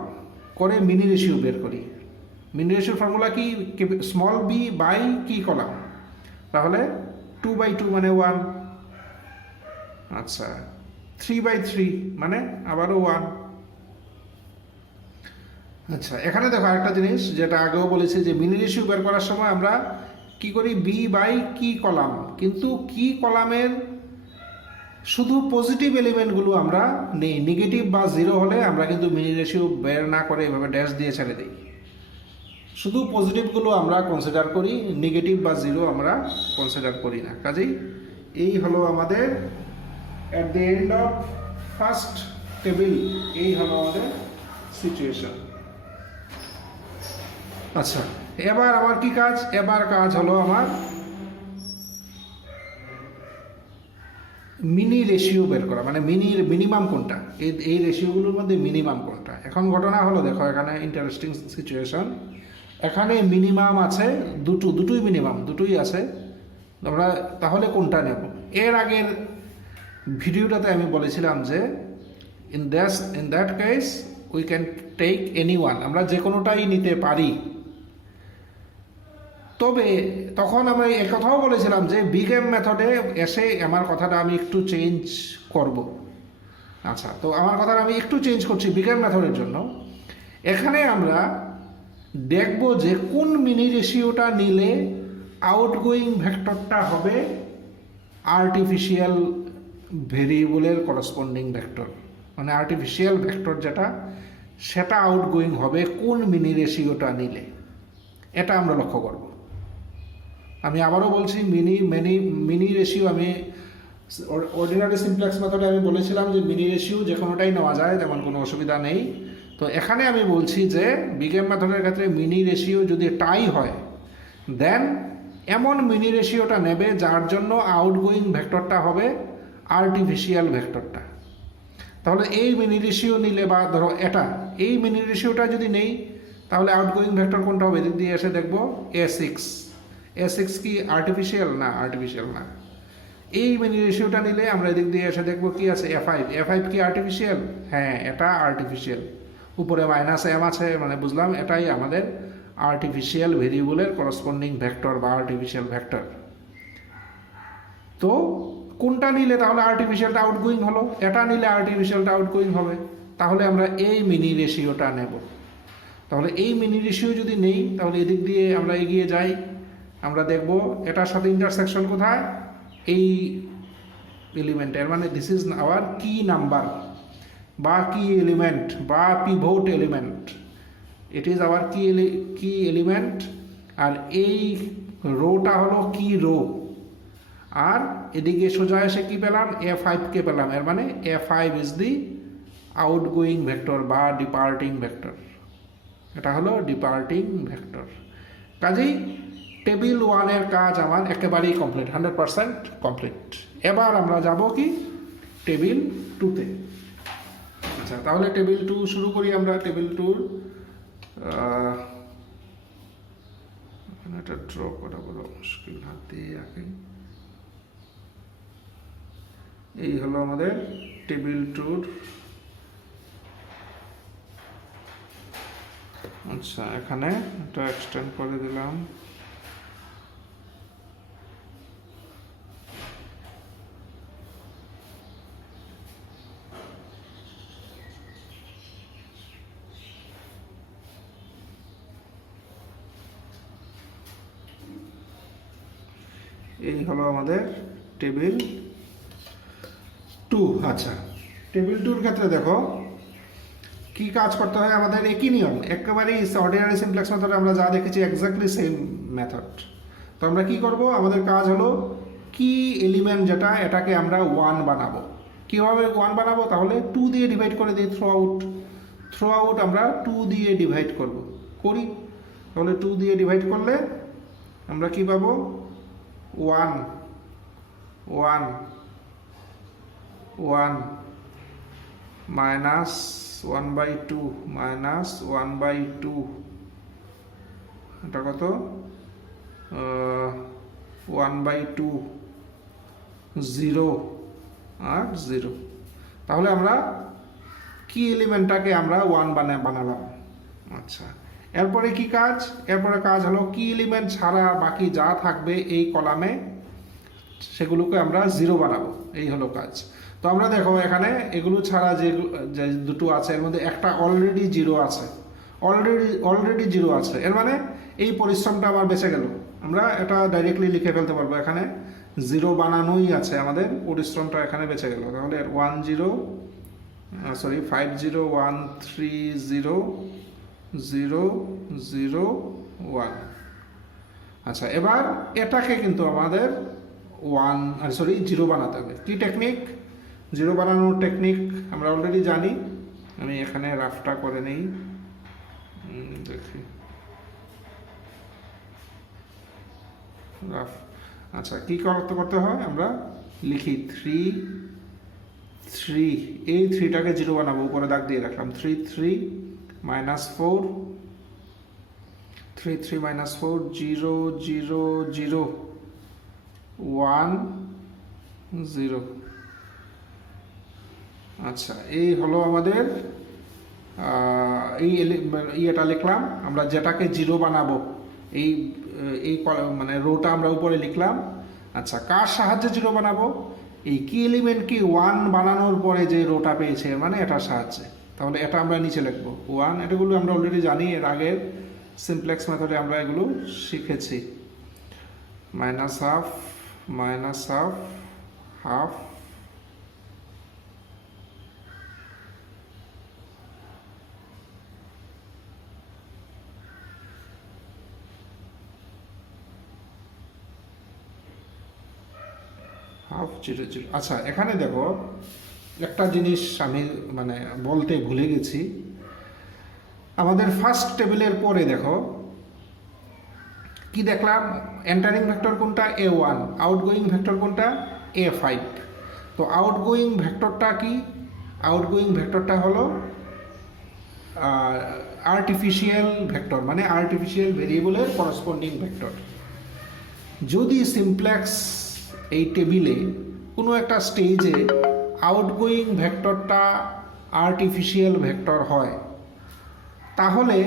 করে মিনি রেশিও বের করি। মিনি রেশিওর ফর্মুলা কি, স্মল বি বাই কি কলাম, তাহলে 2/2 মানে 1, আচ্ছা 3/3 মানে আবারও 1। আচ্ছা, এখানে দেখো আরেকটা জিনিস যেটা আগেও বলেছি, যে মিনি রেশিও বের করার সময় আমরা কি করি, বি বাই কি কলাম, কিন্তু কি কলামের শুধু পজিটিভ এলিমেন্টগুলো আমরা নেই, নেগেটিভ বা 0 হলে আমরা কিন্তু মিনি রেশিও বের না করে এভাবে ড্যাশ দিয়ে ছেড়ে দিই। শুধু পজিটিভগুলো আমরা কনসিডার করি, নেগেটিভ বা 0 আমরা কনসিডার করি না। কাজেই এই হলো আমাদের at the end of first table, এই হলো আমাদের সিচুয়েশন। আচ্ছা, এবার আমার কি কাজ, এবার কাজ হলো আমার মিনি রেশিও বের করা, মানে মিনিমাম কোনটা, এই রেশিওগুলোর মধ্যে মিনিমাম কোনটা। এখন ঘটনা হলো, দেখো এখানে ইন্টারেস্টিং সিচুয়েশন, এখানে মিনিমাম আছে দুটোই মিনিমাম, দুটোই আছে। আমরা তাহলে কোনটা নেব, এর আগের ভিডিওটাতে আমি বলেছিলাম যে in that case we can take any one, আমরা যে কোনোটাই নিতে পারি। তবে তখন আমি কথাও বলেছিলাম যে বিগ এম মেথডে এসে আমার কথাটা আমি একটু চেঞ্জ করব। আচ্ছা, তো আমার কথাটা আমি একটু চেঞ্জ করছি বিগ এম মেথডের জন্য। এখানে আমরা দেখব যে কোন মিনি রেশিওটা নিলে আউটগোয়িং ভেক্টরটা হবে আর্টিফিশিয়াল ভেরিয়েবলের করসপন্ডিং ভেক্টর, মানে আর্টিফিশিয়াল ভেক্টর যেটা, সেটা আউটগোয়িং হবে কোন মিনি রেশিওটা নিলে, এটা আমরা লক্ষ্য করব। আমি আবারও বলছি, মিনি রেশিও আমি অর্ডিনারি সিমপ্লেক্স মেথডে আমি বলেছিলাম যে মিনি রেশিও যে কোনোটাই নেওয়া যায়, তেমন কোনো অসুবিধা নেই। তো এখানে আমি বলছি যে বিগ এম মেথডের ক্ষেত্রে মিনি রেশিও যদি টাই হয়, দেন এমন মিনি রেশিওটা নেবে যার জন্য আউটগোয়িং ভেক্টরটা হবে আর্টিফিশিয়াল ভেক্টরটা। তাহলে এই মিনি রেশিও নিলে, বা ধরো এটা, এই মিনি রেশিওটা যদি নেই, তাহলে আউটগোয়িং ভেক্টর কোনটা হবে? এদিক দিয়ে এসে দেখবো A6। A6 কি আর্টিফিশিয়াল? না, আর্টিফিশিয়াল না। এই মিনি রেশিওটা নিলে আমরা এদিক দিয়ে এসে দেখবো কি আছে? A5। A5 কি আর্টিফিশিয়াল? হ্যাঁ, এটা আর্টিফিশিয়াল। উপরে -m আছে, মানে বুঝলাম এটাই আমাদের আর্টিফিশিয়াল ভেরিয়েবলের করসপন্ডিং ভেক্টর বা আর্টিফিশিয়াল ভেক্টর। তো কোনটা নিলে তাহলে আর্টিফিশিয়ালটা আউটগোয়িং হলো? এটা নিলে আর্টিফিশিয়ালটা আউটগোয়িং হবে, তাহলে আমরা এই মিনি রেশিওটা নেব। তাহলে এই মিনি রেশিও যদি নেই, তাহলে এদিক দিয়ে আমরা এগিয়ে যাই, আমরা দেখব এটার সাথে ইন্টারসেকশন কোথায়? এই এলিমেন্টের, মানে দিস ইজ আওয়ার কি নাম্বার বা কি এলিমেন্ট বা pivot element, it is hour কি এলিমেন্ট। আর এই রোটা হলো কি রো, আর এদিকে সোজা এসে কি পেলাম? A5 কে পেলাম। এর মানে A5 is the outgoing vector বা ডিপার্টিং ভেক্টর। এটা হলো ডিপার্টিং ভেক্টর। কাজেই টেবিল 1-এর কাজ আমার একেবারেই কমপ্লিট, 100% কমপ্লিট। এবার আমরা যাব কি? টেবিল 2-তে। আচ্ছা, তাহলে টেবিল 2 শুরু করি আমরা। টেবিল 2-র এটা ড্র করা বড় মুশকিল, হাত দিয়ে আঁকি। এই হলো আমাদের টেবিল 2-র। আচ্ছা, এখানে এটা এক্সটেন্ড করে দিলাম। এই হলো আমাদের টেবিল 2। আচ্ছা, টেবিল 2-র ক্ষেত্রে দেখো কি কাজ করতে হয় আমাদের? একই নিয়ম, একেবারেই অর্ডিনারি সিমপ্লেক্স মেথডে আমরা যা দেখেছি এক্স্যাক্টলি সেম মেথড। তো আমরা কি করব? আমাদের কাজ হলো কি এলিমেন্ট যেটা, এটাকে আমরা 1 বানাবো। কীভাবে 1 বানাবো? তাহলে 2 দিয়ে ডিভাইড করে দিই। থ্রু আউট আমরা 2 দিয়ে ডিভাইড করি। তাহলে 2 দিয়ে ডিভাইড করলে আমরা কি পাবো? 1 1 1 মাইনাস 1/2 মাইনাস 1/2, এটা কত? 1/2, 0 আর 0। তাহলে আমরা কি এলিমেন্টটাকে আমরা 1 বানালাম। আচ্ছা, এরপরে কি কাজ? এরপরে কাজ হলো কি এলিমেন্ট ছাড়া বাকি যা থাকবে এই কলামে, সেগুলোকে আমরা 0 বানাবো। এই হলো কাজ। তো আমরা দেখো এখানে এগুলো ছাড়া যে দুটো আছে, এর মধ্যে একটা অলরেডি 0 আছে, অলরেডি 0 আছে। এর মানে এই পরিশ্রমটা আমার বেঁচে গেল। আমরা এটা ডাইরেক্টলি লিখে ফেলতে পারবো, এখানে 0 বানানোই আছে, আমাদের পরিশ্রমটা এখানে বেঁচে গেল। তাহলে 5013000001। আচ্ছা, এবার এটাকে কিন্তু আমাদের 0 বানাতে হবে। কি টেকনিক? 0 বানানোর টেকনিক আমরা অলরেডি জানি। আমি এখানে রাফটা করে নেই, দেখি রাফ। আচ্ছা, কি করতে হয়? আমরা লিখি 3 এই 3টাকে 0 বানাবো, উপরে দাগ দিয়ে রাখলাম। 3 3 -4 3 3 -4 0 0 0 1 0। আচ্ছা, এই হলো আমাদের এই ইয়েটা লিখলাম, আমরা যেটাকে জিরো বানাবো এই এই মানে রোটা আমরা উপরে লিখলাম। আচ্ছা, কার সাহায্যে জিরো বানাবো? এই কি এলিমেন্ট কি ওয়ান বানানোর পরে যে রোটা পেয়েছে মানে এটার সাহায্যে। তাহলে এটা আমরা নিচে লিখবো ওয়ান। এটাগুলো আমরা অলরেডি জানি, এর আগের সিমপ্লেক্স মেথডে আমরা এগুলো শিখেছি। Minus half half half zero zero. আচ্ছা, এখানে দেখো একটা জিনিস আমি মানে বলতে ভুলে গেছি। আমাদের ফার্স্ট টেবিলের পরে দেখো কি দেখলাম, এন্টারিং ভেক্টর কোনটা? A1, আউটগোয়িং ভেক্টর কোনটা? A5। তো আউটগোয়িং ভেক্টরটা কি? আউটগোয়িং ভেক্টরটা হলো আর্টিফিশিয়াল ভেক্টর, মানে আর্টিফিশিয়াল ভেরিয়েবলের করসপন্ডিং ভেক্টর। যদি সিমপ্লেক্স এই টেবিলে কোনো একটা স্টেজে আউটগোয়িং ভেক্টরটা আর্টিফিশিয়াল ভেক্টর হয়, তাহলে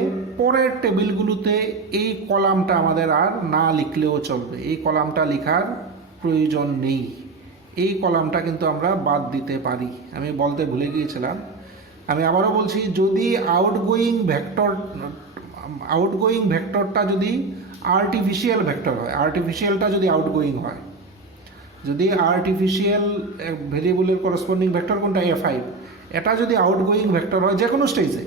পরের টেবিলগুলোতে এই কলামটা আমাদের আর না লিখলেও চলবে। এই কলামটা লেখার প্রয়োজন নেই। এই কলামটা কিন্তু আমরা বাদ দিতে পারি। আমি বলতে ভুলে গিয়েছিলাম, আমি আবারও বলছি, যদি আউটগোয়িং ভেক্টরটা যদি আর্টিফিশিয়াল ভেক্টর হয়, আর্টিফিশিয়ালটা যদি আউটগোয়িং হয়, যদি আর্টিফিশিয়াল ভেরিয়েবলের করসপন্ডিং ভেক্টর কোনটা? A5, এটা যদি আউটগোয়িং ভেক্টর হয় যে কোনো স্টেজে,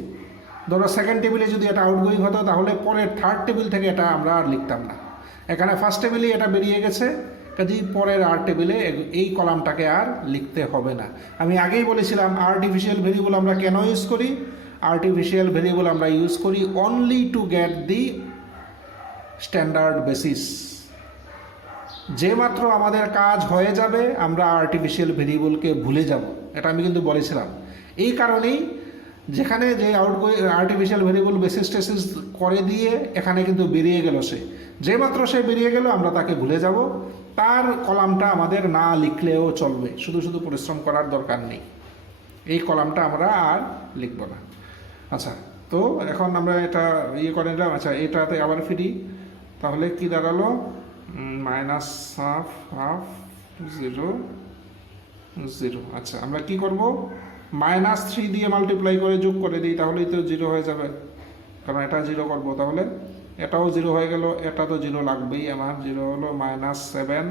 ধরো সেকেন্ড টেবিলে যদি এটা আউটগোয়িং হতো, তাহলে পরের থার্ড টেবিল থেকে এটা আমরা আর লিখতাম না। এখানে ফার্স্ট টেবিলে এটা বেরিয়ে গেছে, কাজেই পরের আর টেবিলে এই কলামটাকে আর লিখতে হবে না। আমি আগেই বলেছিলাম আর্টিফিশিয়াল ভেরিয়েবল আমরা কেন ইউজ করি? আর্টিফিশিয়াল ভেরিয়েবল আমরা ইউজ করি only to get the standard basis. যে মাত্র আমাদের কাজ হয়ে যাবে আমরা আর্টিফিশিয়াল ভেরিয়েবলকে ভুলে যাব, এটা আমি কিন্তু বলেছিলাম। এই কারণেই যেখানে যে আর্টিফিশিয়াল ভেরিয়েবল বেসিস টেসিস করে দিয়ে এখানে কিন্তু বেরিয়ে গেল, যে মাত্র সে বেরিয়ে গেল আমরা তাকে ভুলে যাব। তার কলামটা আমাদের না লিখলেও চলবে, শুধু শুধু পরিশ্রম করার দরকার নেই। এই কলামটা আমরা আর লিখব না। আচ্ছা, তো এখন আমরা এটা করে নিলাম। আচ্ছা, এটাতে আবার ফিরি, তাহলে কি দাঁড়ালো? Minus half zero zero. আচ্ছা, আমরা কি করব? -3 দিয়ে মাল্টিপ্লাই করে যোগ করে দিই, তাহলেই তো জিরো হয়ে যাবে, কারণ এটা জিরো করব। তাহলে এটাও জিরো হয়ে গেল, এটা তো জিরো লাগবেই আমার। জিরো হলো -7,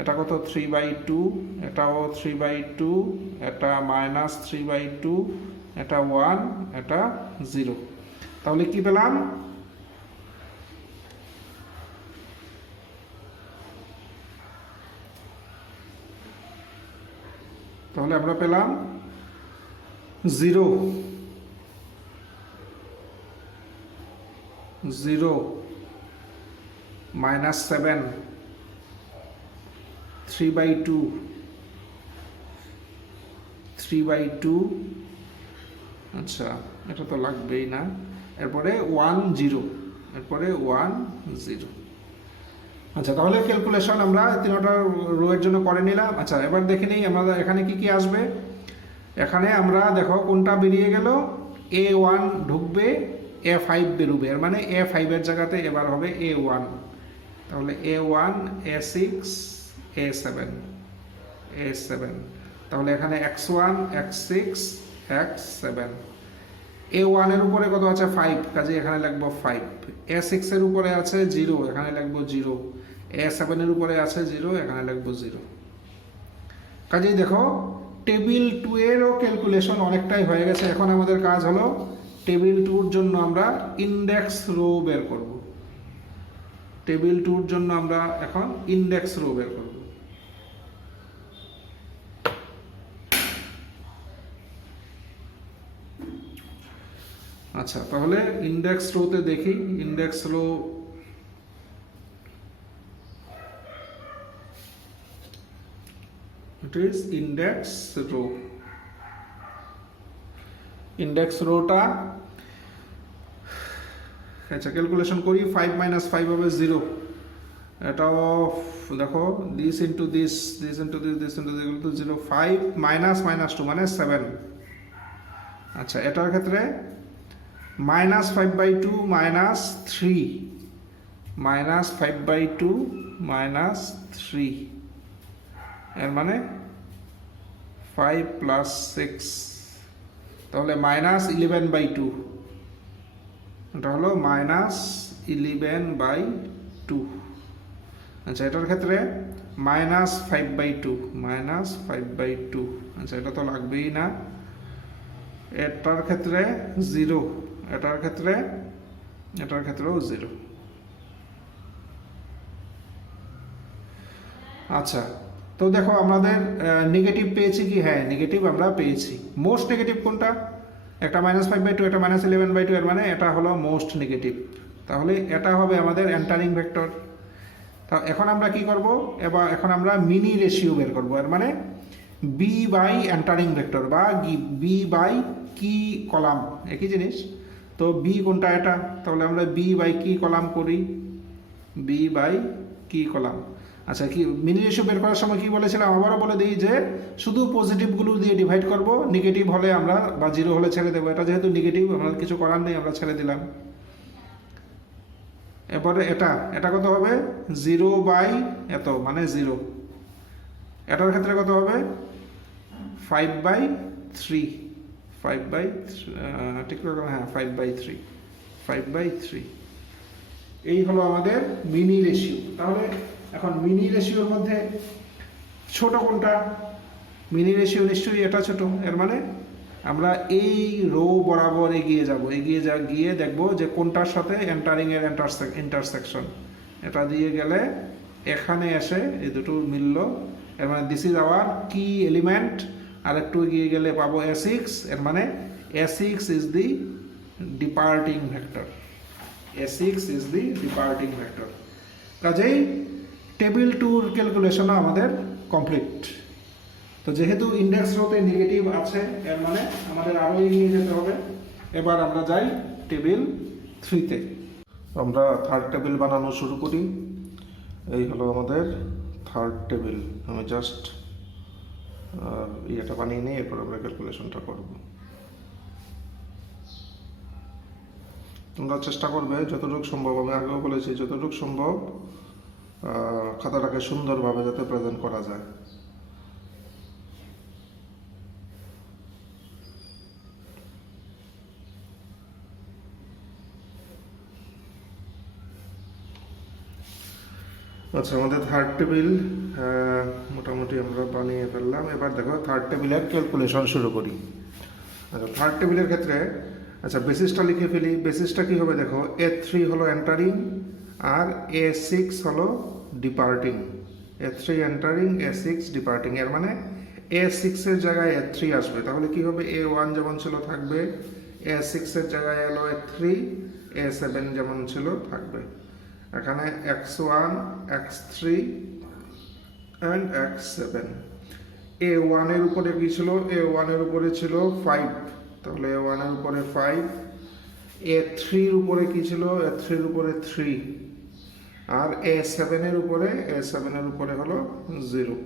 এটা কত? 3/2, এটাও 3/2, এটা -3/2, এটা 1, এটা 0। তাহলে কি পেলাম? তাহলে আমরা পেলাম 0 0 -7 3/2 3/2। আচ্ছা, এটা তো লাগবেই না। এরপরে 1 0, এরপরে 1 0। আচ্ছা, তাহলে ক্যালকুলেশন আমরা তিনটা রো এর জন্য করে নিলাম। আচ্ছা, এবার দেখে নিই আমরা এখানে কি কি আসবে। এখানে আমরা দেখো কোনটা বেরিয়ে গেল, A1 ঢুকবে, A5 বেরোবে, এর মানে A5 এর জায়গাতে এবার হবে A1। তাহলে A1 A6 A7 তাহলে এখানে x1 x6 x7। A1 এর উপরে কত আছে? 5, কাজে এখানে লিখবো 5। A6 এর উপরে আছে 0, এখানে লিখবো 0। A7 এর উপরে আছে 0, এখানে লিখবো 0। কাজেই দেখো টেবিল 2 এরও ক্যালকুলেশন অনেকটাই হয়ে গেছে। এখন আমাদের কাজ হলো টেবিল 2 এর জন্য আমরা ইন্ডেক্স রো বের করব। টেবিল 2 এর জন্য আমরা এখন ইন্ডেক্স রো বের করব। আচ্ছা, তাহলে ইন্ডেক্স রোতে দেখি। Index row it is index row। Index রোটা আচ্ছা ক্যালকুলেশন করি। 5 - 5 হবে 0। এটাও দেখো, this into this this into this this into this equal to 0। 5 - -2 মানে 7। আচ্ছা, এটার ক্ষেত্রে -5/2 -3, -5/2 -3, এর মানে 5 + 6, তাহলে -11/2, এটা হলো -11/2। আচ্ছা, এটার ক্ষেত্রে -5/2, -5/2, আচ্ছা এটা তো লাগবেই না। এটার ক্ষেত্রে 0, এটার ক্ষেত্রেও 0। আচ্ছা, তো দেখো আমাদের নেগেটিভ পেয়েছি কি? হ্যাঁ, নেগেটিভ আমরা পেয়েছি। মোস্ট নেগেটিভ কোনটা? একটা -5/2, একটা -11/2, এর মানে এটা হলো মোস্ট নেগেটিভ। তাহলে এটা হবে আমাদের এন্টারিং ভেক্টর। তা এখন আমরা কি করব? এখন আমরা মিনি রেশিও বের করব। এর মানে b/, এন্টারিং ভেক্টর বা b/, কি কলাম একই জিনিস। তো b কোনটা? এটা। তাহলে আমরা b/, কি কলাম করি? b/, কি কলাম। আচ্ছা, কি মিনি রেশিও বের করার সময় কি বলেছিলাম? আবারও বলে দিই যে শুধু পজিটিভগুলো দিয়ে ডিভাইড করব, নেগেটিভ হলে আমরা বা 0 হলে ছেড়ে দেবো। এটা যেহেতু নেগেটিভ, আমরা কিছু করার নেই, আমরা ছেড়ে দিলাম। এরপরে এটা কত হবে? 0/, এত মানে 0। এটার ক্ষেত্রে কত হবে? 5/3, 5/3, ঠিক করে, হ্যাঁ 5/3, 5/3। এই হলো আমাদের মিনি রেশিও। তাহলে এখন মিনি রেশিওর মধ্যে ছোট কোনটা? মিনি রেশিও নিশ্চয়ই এটা ছোট। এর মানে আমরা এই রো বরাবর গিয়ে দেখব যে কোনটার সাথে এন্টারিং এর ইন্টারসেকশন। এটা দিয়ে গেলে এখানে এসে এই দুটো মিলল। এর মানে দিস ইজ আওয়ার কি এলিমেন্ট। আর একটু এগিয়ে গেলে পাবো A6। এর মানে A6 is the departing vector. A6 is the departing vector. কাজেই টেবিল 2 ক্যালকুলেশনও আমাদের কমপ্লিট। তো যেহেতু ইন্ডেক্স রোতে নেগেটিভ আছে, এর মানে আমাদের আরও এগিয়ে যেতে হবে। এবার আমরা যাই টেবিল 3-তে। আমরা থার্ড টেবিল বানানো শুরু করি। এই হলো আমাদের থার্ড টেবিল। আমি জাস্ট এটা বানিয়ে নিই, এরপর আমরা ক্যালকুলেশনটা করব। তোমরা চেষ্টা করবে যতটুকু সম্ভব, আমি আগেও বলেছি, যতটুকু সম্ভব খাতাটাকে সুন্দরভাবে যাতে প্রেজেন্ট করা যায়। আচ্ছা, আমাদের থার্ড টেবিল মোটামুটি আমরা বানিয়ে ফেললাম। এবার দেখো থার্ড টেবিলের ক্যালকুলেশন শুরু করি। আচ্ছা, থার্ড টেবিলের ক্ষেত্রে আচ্ছা বেসিসটা লিখে ফেলি। বেসিসটা কি হবে? দেখো A3 হলো এন্টারিং আর A6 হলো departing. A3 entering, A6 departing. এর মানে A6 এর জায়গায় A3 আসবে। তাহলে কি হবে? A1 যেমন ছিল থাকবে, A6 এর জায়গায় এলো A3, A7 যেমন ছিল থাকবে। এখানে x1, x3 and x7। A1 এর উপরে কি ছিল? A1 এর উপরে ছিল 5, তাহলে A1 এর উপরে 5। A3 এর উপরে কি ছিল? A3 এর উপরে 3। আর A7 এর উপরে হলো 0।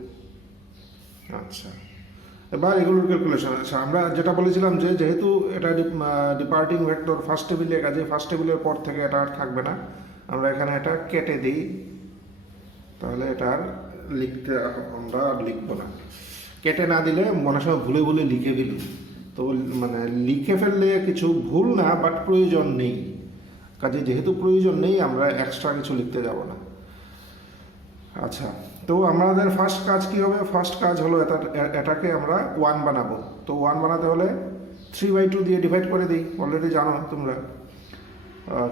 আচ্ছা, এবার এগুলোর ক্যালকুলেশন। আচ্ছা, আমরা যেটা বলেছিলাম যে যেহেতু এটা ডিপার্টিং ভেক্টর ফার্স্ট টেবিলে, কাজে ফার্স্ট টেবিলের পর থেকে এটা আর থাকবে না। আমরা এখানে এটা কেটে দিই, তাহলে এটা আর আমরা আর লিখবো না। কেটে না দিলে মনে সময় ভুলে লিখে ফেলি। তো মানে লিখে ফেললে কিছু ভুল না, বাট প্রয়োজন নেই। কাজে যেহেতু প্রয়োজন নেই, আমরা এক্সট্রা কিছু লিখতে যাব না। আচ্ছা, তো আমাদের ফার্স্ট কাজ কি হবে? ফার্স্ট কাজ হলো এটাকে আমরা 1 বানাবো। তো 1 বানাতে হলে 3/2 দিয়ে ডিভাইড করে দিই। অলরেডি জানো তোমরা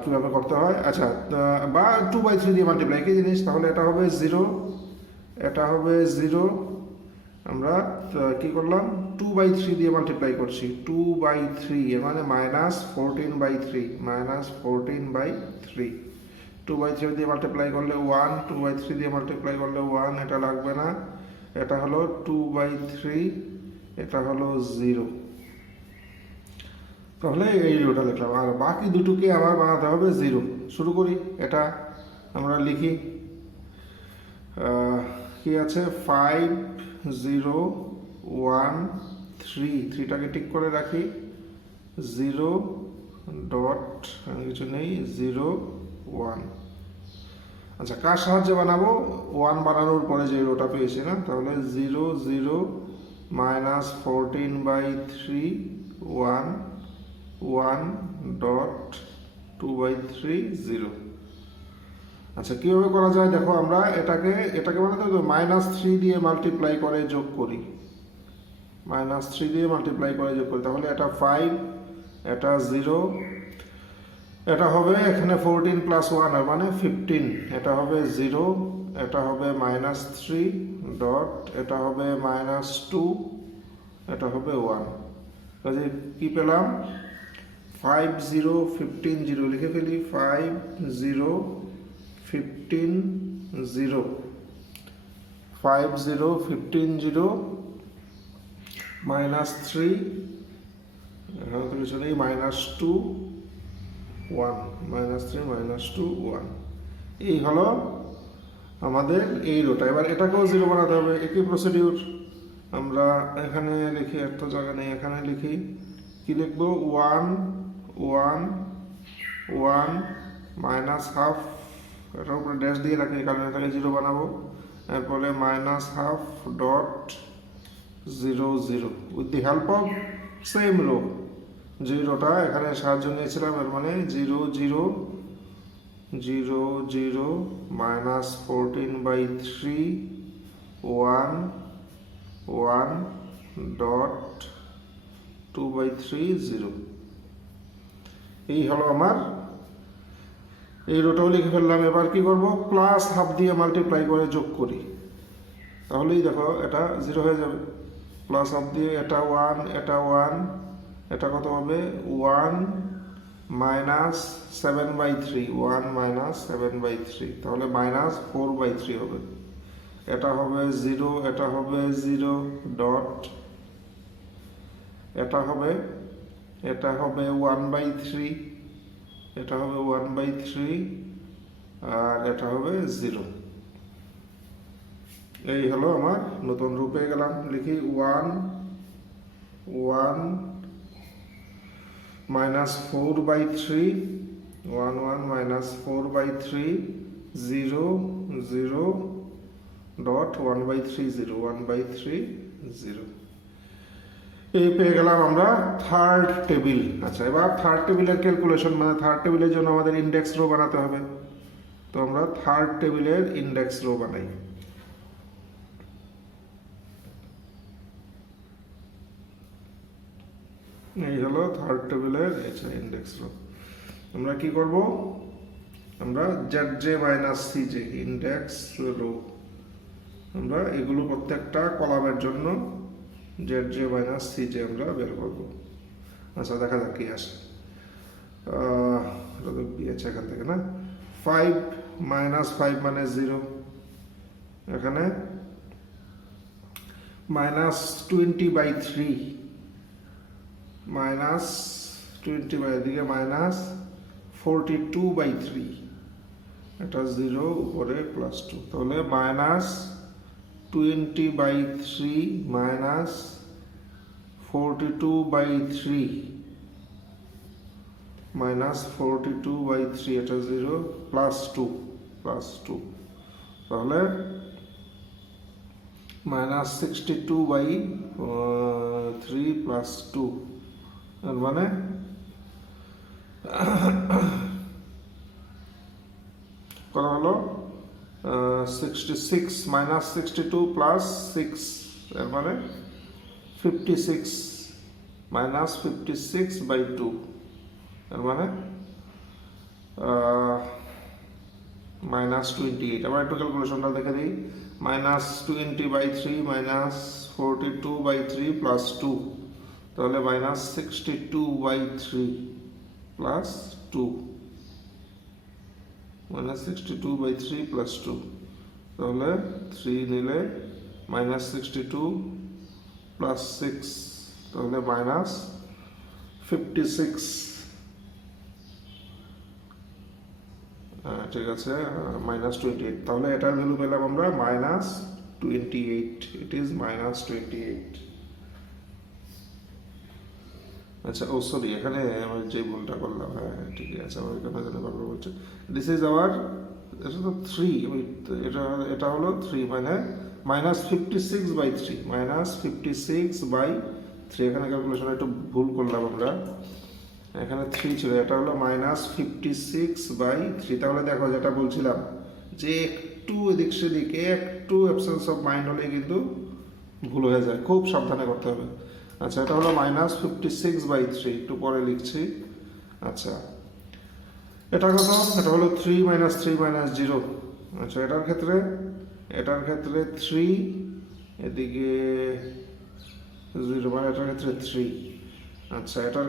কীভাবে করতে হয়। আচ্ছা, বা 2/3 দিয়ে মাল্টিপ্লাই, একই জিনিস। তাহলে এটা হবে 0, এটা হবে 0। আমরা কি করলাম? 2/3 দিয়ে মাল্টিপ্লাই করছি। 2/3 এর মানে -14/3, -14/3। 2/3 দিয়ে মাল্টিপ্লাই করলে 1, 2/3 দিয়ে মাল্টিপ্লাই করলে 1, এটা লাগবে না। এটা হলো 2/3, এটা হলো 0। তাহলে এই রোটা লিখলাম। আর বাকি দুটোকে আবার বানাতে হবে 0। শুরু করি। এটা আমরা লিখি, কি আছে? 5, 0, 1, 3। 3টাকে টিক করে রাখি। জিরো ডট কিছু নেই, 0 1। আচ্ছা, কার সাহায্যে বানাবো? 1 বানানোর পরে যে রোটা পেয়েছি না, তাহলে 0 0 মাইনাস 14/3 1 1 ডট 2/3 0। আচ্ছা, কীভাবে করা যায় দেখো, আমরা এটাকে বানাতে হবে -3 দিয়ে মাল্টিপ্লাই করে যোগ করি, -3 দিয়ে মাল্টিপ্লাই করে যোগ করি, তাহলে এটা 5, এটা 0, এটা হবে এখানে 14 প্লাস 1 মানে 15, এটা হবে 0, এটা হবে -3 ডট, এটা হবে -2, এটা হবে 1। কাজে কি পেলাম? 5 0 15 0 লিখে ফেলি, 5 0 15 0, 5 0 15 0 -3, এখানে তো কিছু নেই, -2 1, -3 -2 1। এই হলো আমাদের এই রোটা। এবার এটাকেও 0 বানাতে হবে, একই প্রসিডিউর। আমরা এখানে লিখি, একটা জায়গা নেই, এখানে লিখি, কি লিখবো? 1 1 1 -12, এটার উপরে ড্যাশ দিয়ে রাখি, কারণ এটাকে 0 বানাবো। এরপরে -12 dot 0 0 with the help of same row, যে রোটা এখানে সাহায্য নিয়েছিলাম, এর মানে 0 0 0 0 -14/3 1 1 ডট 2/3 0। এই হলো আমার এই রোটাও লিখে ফেললাম। এবার কি করব? প্লাস হাফ দিয়ে মাল্টিপ্লাই করে যোগ করি, তাহলেই দেখো এটা 0 হয়ে যাবে। প্লাস হাফ দিয়ে এটা 1, এটা 1, এটা কত হবে? 1 -7/3, 1 -7/3, তাহলে -4/3 হবে। এটা হবে 0, এটা হবে 0 ডট, এটা হবে 1/3, এটা হবে 1/3, আর এটা হবে 0। এই হলো আমার নতুন রূপ পেয়ে গেলাম। লিখি 1 1 -4/3 1 1 -4/3 0 0 ডট 1/3 0 1/3 0। এই পেয়ে গেলাম আমরা থার্ড টেবিল। আচ্ছা, এবার থার্ড টেবিলের ক্যালকুলেশন, মানে থার্ড টেবিলের জন্য আমাদের ইন্ডেক্স রো বানাতে হবে। তো আমরা থার্ড টেবিলের ইন্ডেক্স রো বানাই। এই হলো থার্ড টেবিলের ইন্ডেক্স রো। আমরা কি করব? আমরা ZJ - CJ ইন্ডেক্স রো, আমরা এগুলো প্রত্যেকটা কলামের জন্য ZJ - CJ আমরা বের করব। আচ্ছা, দেখা যাক কি আসে। এখান থেকে না, 5 -5 মানে 0, এখানে -20/3 -20 এদিকে -42/3, এটা 0 উপরে +2, তাহলে -20/3 -42/3 -42/3, এটা 0 +2 তাহলে -62/3 +2, এর মানে কত হলো? 66 -62 + 6, এর মানে 56 -56/2, এর মানে -28। আবার একটু ক্যালকুলেশনটা দেখে দিই। -20/3 -42/3 +2, তাহলে -62/3 +2, -62/3 +2, তাহলে 3 নিলে -62 + 6, তাহলে -56। ঠিক আছে, -28, তাহলে এটার ভ্যালু পেলাম আমরা -28। It is -28। আচ্ছা, ও সরি, এখানে আমি যে ভুলটা করলাম, হ্যাঁ হ্যাঁ ঠিকই আছে, আমার এখানে যেন বারবার বলছে দিস ইজ আওয়ার, এটা তো থ্রি, এটা এটা হলো থ্রি, মানে -56/3, -56/3, এখানে ক্যালকুলেশন একটু ভুল করলাম আমরা, এখানে থ্রি ছিল, এটা হলো -56/3। তাহলে দেখো যেটা বলছিলাম যে একটু এদিক সেদিক, একটু অ্যাবসেন্স অফ মাইন্ড হলে কিন্তু ভুল হয়ে যায়, খুব সাবধানে করতে হবে। আচ্ছা, এটা হলো -56/3, একটু পরে লিখছি। আচ্ছা, এটা কত? এটা হলো 3 - 3 - 0। আচ্ছা, এটার ক্ষেত্রে 3, এদিকে 0, মানে এটার ক্ষেত্রে 3। আচ্ছা, এটার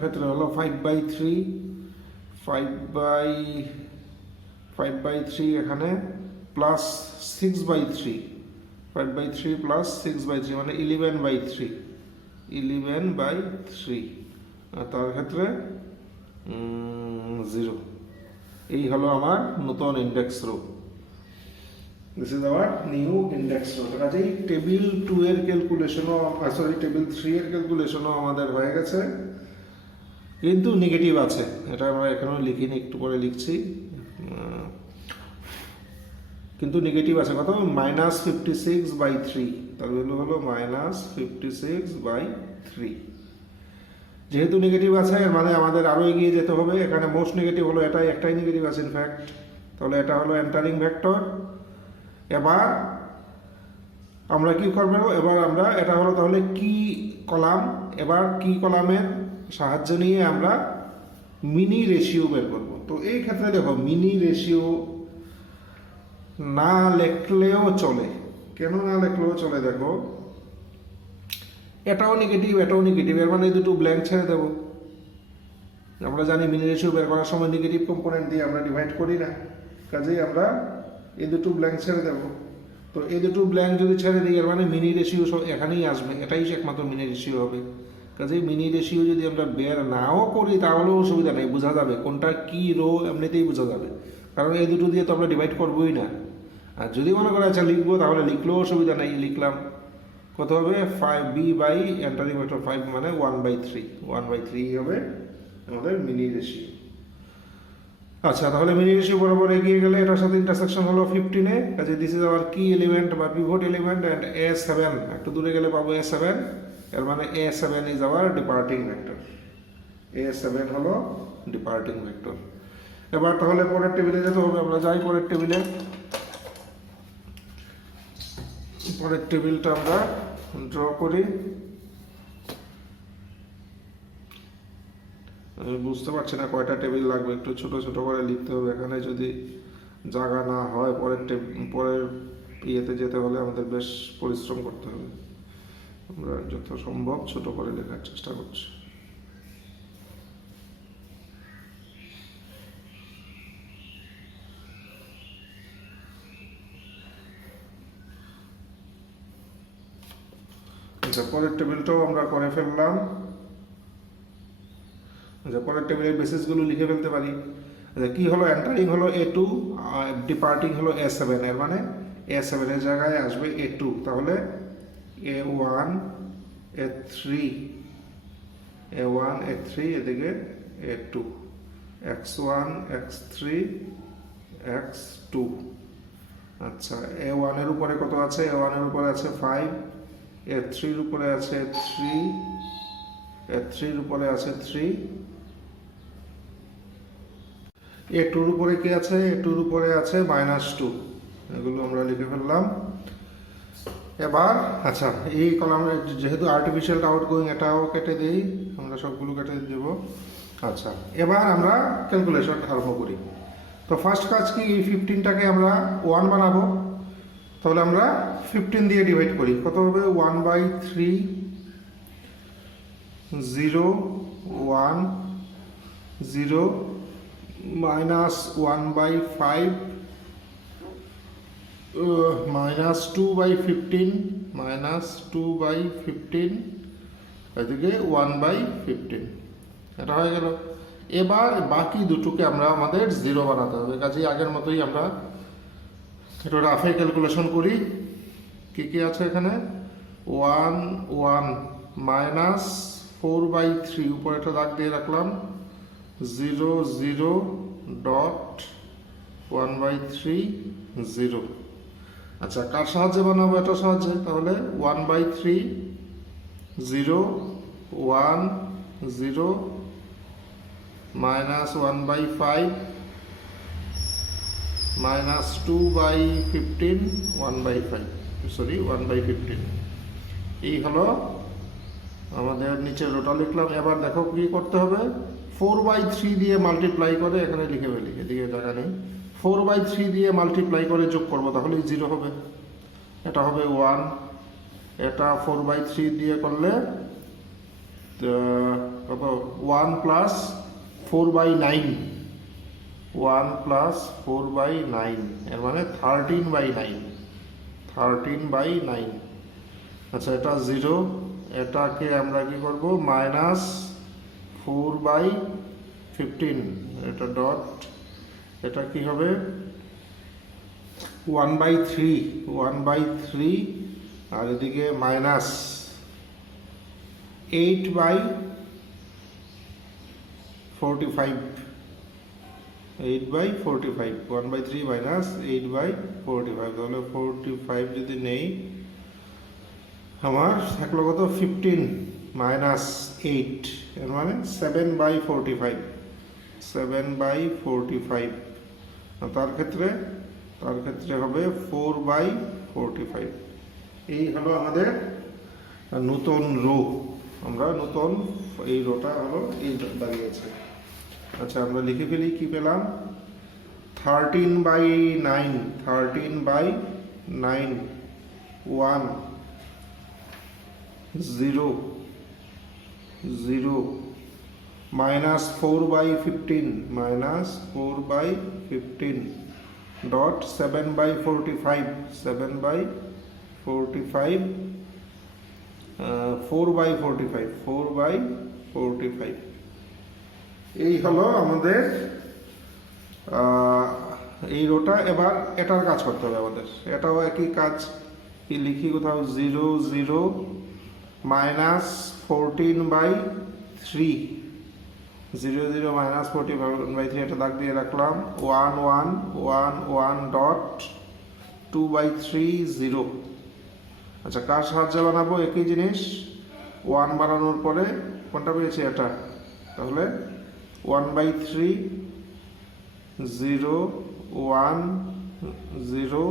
ক্ষেত্রে হলো 5/3, 5/3 এখানে প্লাস 6/3, 5/3 প্লাস 6/3 মানে 11/3, 11/3, আর তার ক্ষেত্রে 0। এই হলো আমার নতুন index row, this is our new index row. কাজেই টেবিল 2 এর ক্যালকুলেশনও, সরি টেবিল 3 এর ক্যালকুলেশনও আমাদের হয়ে গেছে, কিন্তু নেগেটিভ আছে, এটা আমরা এখানেও লিখিনি, একটু পরে লিখছি, কিন্তু নেগেটিভ আছে কত? -56/3, তার ভ্যালু হলো -56/3। যেহেতু নেগেটিভ আছে, এর মানে আমাদের আরও এগিয়ে যেতে হবে। এখানে মোস্ট নেগেটিভ হলো এটাই, একটাই নেগেটিভ আছে ইনফ্যাক্ট, তাহলে এটা হলো এন্টারিং ভেক্টর। এবার আমরা কি করবো? এবার আমরা, এটা হলো তাহলে কি কলাম, এবার কি কলামের সাহায্য নিয়ে আমরা মিনি রেশিও বের করব। তো এই ক্ষেত্রে দেখো, মিনি রেশিও না লেখলেও চলে। কেন না লেখলেও চলে? দেখো, এটাও নেগেটিভ, এটাও নেগেটিভ, এর মানে এই দুটো ব্ল্যাঙ্ক ছেড়ে দেবো। আমরা জানি মিনি রেশিও বের করার সময় নেগেটিভ কম্পোনেন্ট দিয়ে আমরা ডিভাইড করি না, কাজেই আমরা এই দুটো ব্ল্যাঙ্ক ছেড়ে দেবো। তো এই দুটো ব্ল্যাঙ্ক যদি ছেড়ে দিই, এর মানে মিনি রেশিও এখানেই আসবে, এটাই একমাত্র মিনি রেশিও হবে। কাজেই মিনি রেশিও যদি আমরা বের নাও করি তাহলেও অসুবিধা নেই, বোঝা যাবে কোনটা কি রো, এমনিতেই বোঝা যাবে, কারণ এই দুটো দিয়ে তো আমরা ডিভাইড করবোই না। আর যদি মনে করে আচ্ছা লিখবো, তাহলে লিখলেও অসুবিধা নেই, লিখলাম। কত হবে? 5b বাই এন্টারিং ভেক্টর 5 মানে 1/3, 1/3 হবে আমাদের মিনি রেশিও। আচ্ছা, তাহলে মিনি রেশিও বরাবর এগিয়ে গেলে এটার সাথে ইন্টারসেকশন হলো 15-এ, কাজে দিস ইজ আওয়ার কি এলিমেন্ট বা পিভট এলিমেন্ট, অ্যান্ড A7, একটু দূরে গেলে পাবো A7, এর মানে A7 is our departing vector, A7 হলো ডিপার্টিং ভেক্টর। এবার তাহলে পরের টেবিলে যেতে হবে, আমরা যাই পরের টেবিলে। পরের টেবিলটা আমরা ড্র করি। আমি বুঝতে পারছি না কয়টা টেবিল লাগবে, একটু ছোট ছোট করে লিখতে হবে, এখানে যদি জায়গা না হয় পরের ইয়েতে যেতে হলে আমাদের বেশ পরিশ্রম করতে হবে। আমরা যত সম্ভব ছোট করে লেখার চেষ্টা করছি। আচ্ছা, পরের টেবিলটাও আমরা করে ফেললাম। আচ্ছা, পরের টেবিলের বেসিসগুলো লিখে ফেলতে পারি। আচ্ছা, কি হলো? এন্টারিং হলো A2, ডিপার্টিং হলো A7, এর মানে A7 এর জায়গায় আসবে A2, তাহলে A1 A3 এদিকে A2, x1 x3 x2। আচ্ছা, A1 এর উপরে কত আছে? A1 এর উপরে আছে 5, A3 এর উপরে আছে 3, A3 এর উপরে আছে 3, A2 এর উপরে কি আছে? A2 এর উপরে আছে -2। এগুলো আমরা লিখে ফেললাম। এবার আচ্ছা, এই কলামে যেহেতু আর্টিফিশিয়াল আউটগোয়িং, এটাও কেটে দিই, আমরা সবগুলো কেটে দেব। আচ্ছা, এবার আমরা ক্যালকুলেশন আরম্ভ করি। তো ফার্স্ট কাজ কি? এই 15টাকে আমরা 1 বানাবো, তাহলে আমরা 15 দিয়ে ডিভাইড করি। কত হবে? 1/3, 0 1 0 -1/5, -2/15, এদিকে 1/15, এটা হয়ে গেল। এবার বাকি দুটোকে আমরা আমাদের 0 বানাতে হবে, কাজেই আগের মতোই আমরা একটু রাফে ক্যালকুলেশন করি। কি কি আছে এখানে? 1 1 মাইনাস 4/3 উপরে একটা দাগ দিয়ে রাখলাম 0 0 ডট 1/3 0। আচ্ছা কার সাহায্যে বানাবো? এটা সাহায্যে, তাহলে 1/3 0 1 0 মাইনাস 1/5 মাইনাস 2/15 1/5 সরি 1/15। এই হলো আমাদের নিচের রোটা লিখলাম। এবার দেখো কি করতে হবে, 4/3 দিয়ে মাল্টিপ্লাই করে এখানে লিখে ফেলি, এদিকে জায়গা নেই। 4/3 দিয়ে মাল্টিপ্লাই করে যোগ করবো, তাহলে 0 হবে, এটা হবে 1। এটা 4/3 দিয়ে করলে কত, 1 প্লাস 4/9, 1 প্লাস 4/9 এর মানে 13/9, 13/9। আচ্ছা এটা 0, এটাকে আমরা কি করব, মাইনাস 4/15, এটা ডট, এটা কি হবে 1/3 আর এদিকে মাইনাস 8/45, 8/45, 1/3 মাইনাস 8/45, তাহলে 45 যদি নেই আমার থাকলো কত, 15 মাইনাস 8 এর মানে 7/45, 7/45। তার ক্ষেত্রে হবে 4/45। এই হলো আমাদের নতুন রো, আমরা নতুন এই রোটা হলো এই দাঁড়িয়েছে। আচ্ছা আমরা লিখে ফেলি, কি পেলাম, 13/9, 13/9 1 0 0 মাইনাস 4/15 মাইনাস 4/15 ডট 7/45, 7/45 4/45, 4/45। এই হলো আমাদের এই রোটা। এবার এটার কাজ করতে হবে আমাদের, এটাও একই কাজ, কি লিখি কোথাও 0 0 মাইনাস 14/3, 0 0 মাইনাস 14/3 এটা দাগ দিয়ে রাখলাম, 1 1 1 1 ডট 2/3 0। আচ্ছা কার সাহায্যে বানাবো, একই জিনিস, 1 বানানোর পরে কোনটা পেয়েছি, এটা, তাহলে 1/3 0 1 0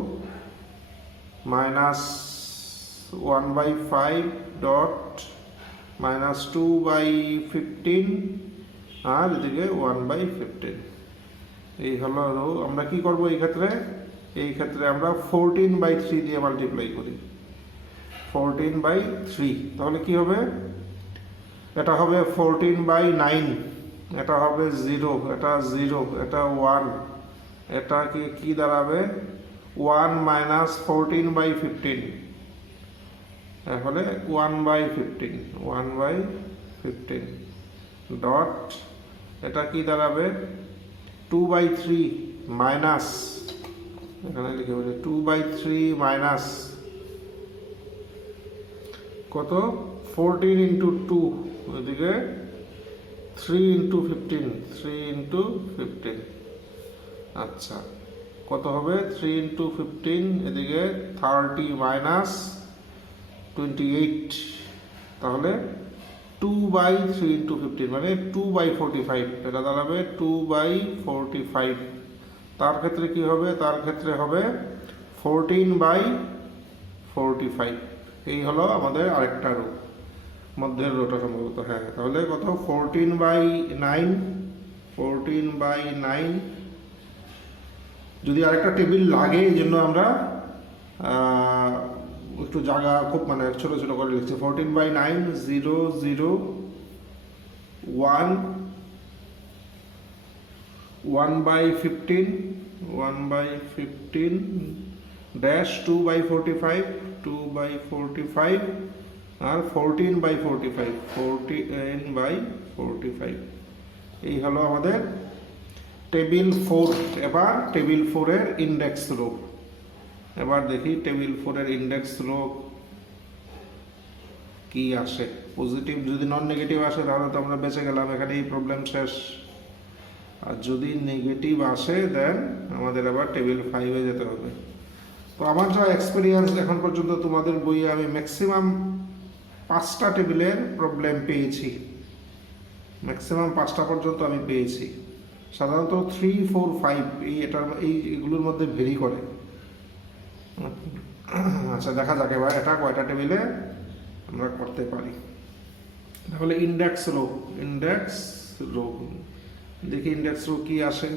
মাইনাস 1/5 ডট মাইনাস 2/15 আর এদিকে 1/15। এই হলো রো। আমরা কি করব এই ক্ষেত্রে, আমরা 14/3 দিয়ে মাল্টিপ্লাই করি, 14/3, তাহলে কি হবে, এটা হবে 14/9, এটা হবে 0, এটা 0, এটা 1, এটা কি দাঁড়াবে 1 মাইনাস 14/15, তাহলে 1/15, 1/15 ডট, এটা কি দাঁড়াবে 2/3 মাইনাস, এখানে লিখে বলি 2/3 মাইনাস কত, 14 ইন্টু 2, ওইদিকে 3 ইন্টু 15, 3 ইন্টু 15। আচ্ছা কত হবে, 3 ইন্টু 15, এদিকে 30 মাইনাস 28, তাহলে 2/3 ইন্টু 15 মানে 2/45, এটা দাঁড়াবে 2/45। তার ক্ষেত্রে কি হবে, তার ক্ষেত্রে হবে 14/45। এই হলো আমাদের আরেকটা রো, মধ্যের রোটা সম্ভবত, হ্যাঁ, তাহলে কত, 14/9, 14/9। যদি আরেকটা টেবিল লাগে এই জন্য আমরা একটু জায়গা খুব মানে ছোট ছোট করে লিখছি, 14/9 0 0 1 1/15 1/15 ড্যাশ 2/45 2/45 আর 14/45 14/45। এই হলো আমাদের টেবিল 4। এবার টেবিল 4 এর ইন্ডেক্স রো, এবার দেখি টেবিল 4 এর ইন্ডেক্স রো কি আসে। পজিটিভ যদি নন নেগেটিভ আসে তাহলে তো আমরা বেঁচে গেলাম, এখানে এই প্রবলেম শেষ। আর যদি নেগেটিভ আসে দেন আমাদের আবার টেবিল 5-এ যেতে হবে। তো আমার যা এক্সপিরিয়েন্স এখন পর্যন্ত তোমাদের বইয়ে আমি ম্যাক্সিমাম 5টা টেবিলের প্রবলেম পেয়েছি, ম্যাক্সিমাম 5টা পর্যন্ত আমি পেয়েছি। সাধারণত 3, 4, 5 এইগুলোর মধ্যে ভেরি করে। আচ্ছা দেখা যাক এবার এটা কয়টা টেবিলে আমরা করতে পারি। তাহলে ইন্ডেক্স রো দেখি ইন্ডেক্স রো কি আসে।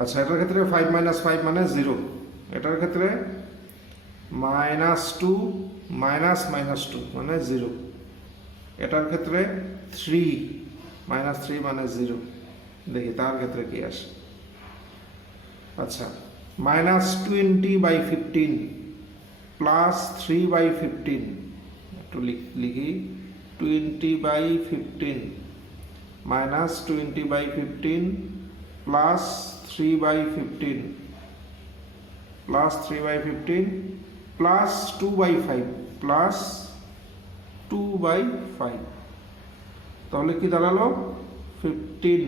আচ্ছা এটার ক্ষেত্রে 5 - 5 মানে 0, এটার ক্ষেত্রে -2 -2 মানে 0, এটার ক্ষেত্রে 3 -3 মানে 0। দেখি তার ক্ষেত্রে কি আসে। আচ্ছা -20/15 +3/15, একটু লিখি 20/15 -20/15 +3/15 +3/15 +2/5 +2/5, তাহলে কি দাঁড়ালো 15,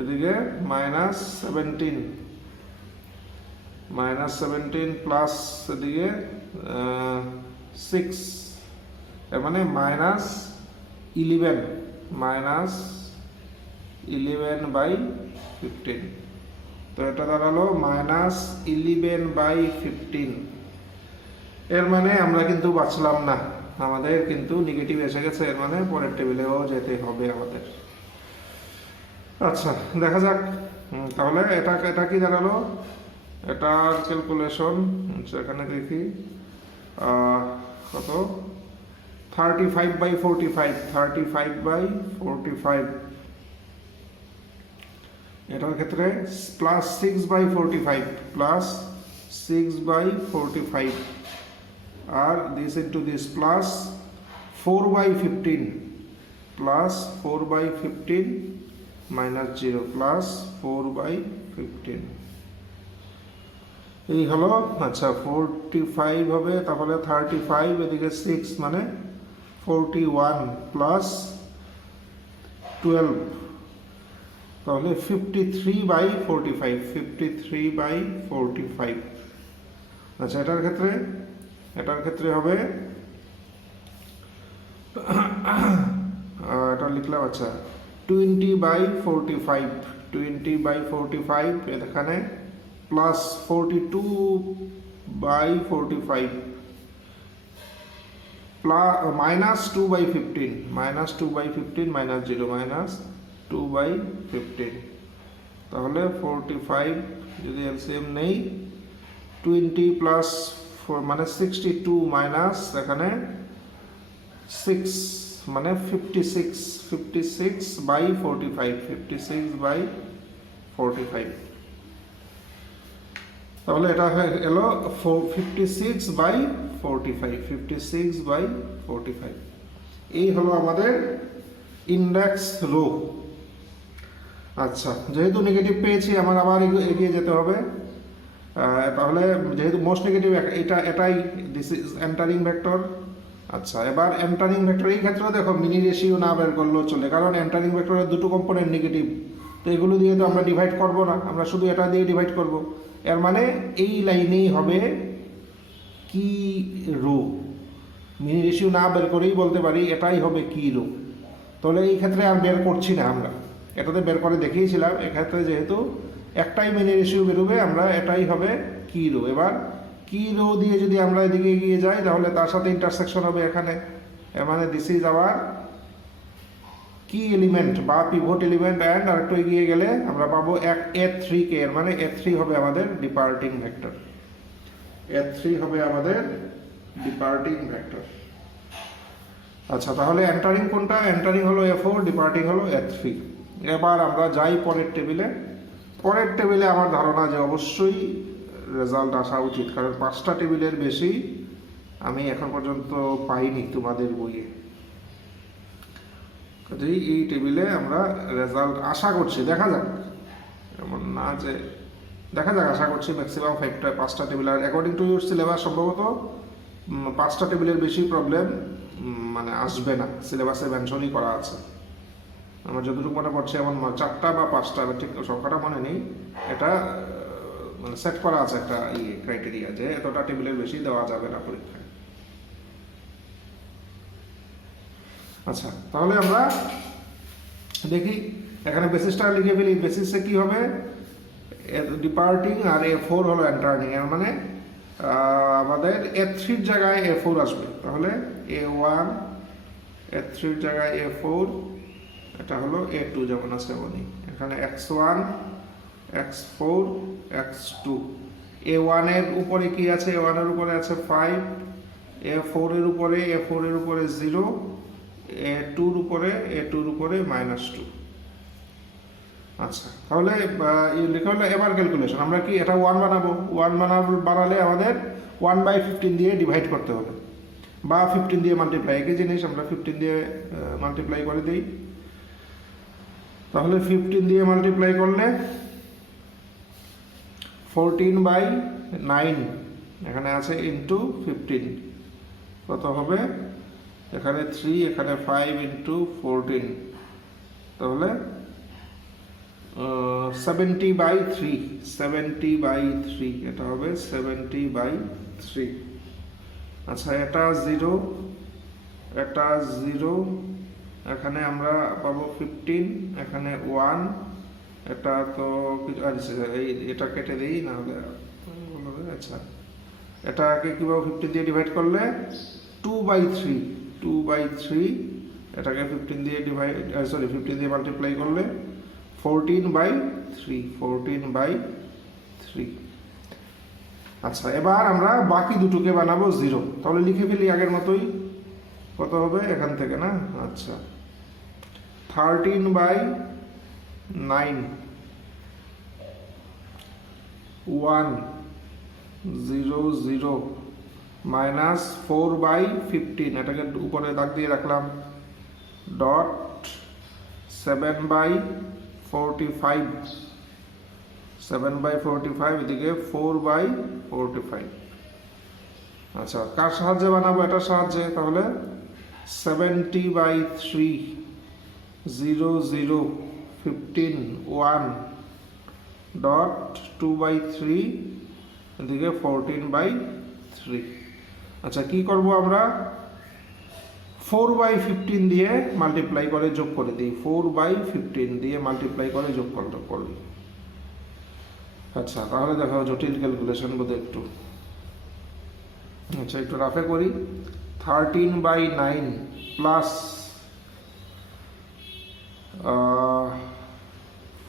এদিকে -17 প্লাস এদিকে 6, এর মানে -11/15। তো এটা দাঁড়ালো -11/15। এর মানে আমরা কিন্তু বাঁচলাম না, আমাদের কিন্তু নেগেটিভ এসে গেছে, এর মানে পরের টেবিলেও যেতে হবে আমাদের। আচ্ছা দেখা যাক। তাহলে এটা কি দাঁড়ালো, এটার ক্যালকুলেশন এখানে দেখি কত, 35/45, এটার ক্ষেত্রে +6/45 আর দিস ইন্টু দিস +4/15 -4/15 +4/15 এই হলো। আচ্ছা 45 হবে, তাহলে 35 এদিকে 6 মানে 41 +12, তাহলে 53/45। আচ্ছা এটার ক্ষেত্রে হবে এটা লিখলাম। আচ্ছা 20/45 এখানে +42/45 -2/15 -2/15 তাহলে 45 যদি এলসিএম নেই 20 প্লাস 4 মানে 62 মাইনাস এখানে 6 মানে 56/45 তাহলে এটা এলো 56/45 এই হলো আমাদের ইন্ডেক্স রো। আচ্ছা যেহেতু নেগেটিভ পেয়েছি আমার আবার এগিয়ে যেতে হবে। তাহলে যেহেতু মোস্ট নেগেটিভ এটাই দিস ইজ এন্টারিং ভেক্টর। আচ্ছা এবার এন্টারিং ভেক্টর এই ক্ষেত্রে দেখো মিনি রেশিও না বের করলেও চলে, কারণ এন্টারিং ভেক্টরের দুটো কম্পোনেন্ট নেগেটিভ, তো এগুলো দিয়ে তো আমরা ডিভাইড করব না, আমরা শুধু এটা দিয়ে ডিভাইড করব। এর মানে এই লাইনেই হবে কি রো, মিনি রেশিও না বের করেই বলতে পারি এটাই হবে কি রো। তাহলে এই ক্ষেত্রে আর বের করছি না, আমরা এটাতে বের করে দেখিয়েছিলাম, এক্ষেত্রে যেহেতু একটাই মিনি রেশিও বেরোবে আমরা এটাই হবে কি রো। এবার কি রো দিয়ে যদি আমরা এদিকে এগিয়ে যাই তাহলে তার সাথে ইন্টারসেকশন হবে এখানে, এর মানে দিস ইজ আওয়ার কি এলিমেন্ট বা পিভট এলিমেন্ট। অ্যান্ড আর একটু এগিয়ে গেলে আমরা পাবো A3 কে, এর মানে A3 হবে আমাদের ডিপার্টিং ভেক্টর, A3 হবে আমাদের ডিপার্টিং ভেক্টর। আচ্ছা তাহলে এন্টারিং কোনটা, এন্টারিং হলো A4, ডিপার্টিং হলো A3। এবার আমরা যাই পরের টেবিলে আমার ধারণা যে অবশ্যই রেজাল্ট আসা উচিত, কারণ 5টা টেবিলের বেশি আমি এখন পর্যন্ত পাইনি তোমাদের বইয়ে। কাজেই এই টেবিলে আমরা রেজাল্ট আশা করছি, দেখা যাক, এমন না যে দেখা যাক, আশা করছি ম্যাক্সিমাম 5টা টেবিল। আর অ্যাকর্ডিং টু ইউর সিলেবাস সম্ভবত 5টা টেবিলের বেশি প্রবলেম মানে আসবে না, সিলেবাসে মেনশনই করা আছে। আমার যতটুকু মনে পড়ছে এমন 4টা বা 5টা, ঠিক সংখ্যাটা মনে নেই, এটা মানে সেট করা আছে একটা ক্রাইটেরিয়া যে এতটা টেবিলের বেশি দেওয়া যাবে না পরীক্ষায়। আচ্ছা, তাহলে আমরা দেখি এখানে বেসিসটা লিখে ফেলি। বেসিসে কি হবে, ডিপার্টিং আর A4 হলো এন্টার্নিং, এর মানে আমাদের A3 জায়গায় A4 আসবে, তাহলে A1, A3 জায়গায় A4, এটা হলো A2 যেমন আছে তেমনই, এখানে X1, X4, X2। A1 এর উপরে কি আছে, A1 এর উপরে আছে 5, A4 এর উপরে 0, A2 এর উপরে -2। আচ্ছা, তাহলে লেখা হলো এবার ক্যালকুলেশন। আমরা কি এটা 1 বানাবো, 1 বানালে আমাদের 1/15 দিয়ে ডিভাইড করতে হবে, বা 15 দিয়ে মাল্টিপ্লাই, একই জিনিস, আমরা 15 দিয়ে মাল্টিপ্লাই করে দিই। তাহলে 15 দিয়ে মাল্টিপ্লাই করলে 14/9 এখানে আছে ইন্টু 15, কত হবে, এখানে 3, এখানে 5 ইন্টু 14, তাহলে 70/3, এটা হবে 70/3। আচ্ছা, এটা 0, এটা 0, এখানে আমরা পাবো 15, এখানে 1, এটা তো এটা কেটে দিই না হলে। আচ্ছা, এটাকে কিভাবে 15 দিয়ে ডিভাইড করলে 2/3, এটাকে 15 দিয়ে মাল্টিপ্লাই করলে 14/3। আচ্ছা, এবার আমরা বাকি দুটোকে বানাবো 0, তাহলে লিখে ফেলি আগের মতোই, কত হবে এখান থেকে না। আচ্ছা, 13/9, 1 0 0 মাইনাস 4/15, এটাকে উপরে দাগ দিয়ে রাখলাম, ডট 7/45, এদিকে 4/45। আচ্ছা, কার সাহায্যে বানাবো, এটার সাহায্যে, তাহলে 70/3, 0 0 15 1 ডট 2/3, এদিকে 14/3। আচ্ছা, কি করব আমরা, 4/15 দিয়ে মাল্টিপ্লাই করে যোগ করে দিই, 4/15 দিয়ে মাল্টিপ্লাই করে যোগ করলি। আচ্ছা, তাহলে দেখো জটিল ক্যালকুলেশন বোধহয় একটু। আচ্ছা, একটু রাফে করি। 13/9 প্লাস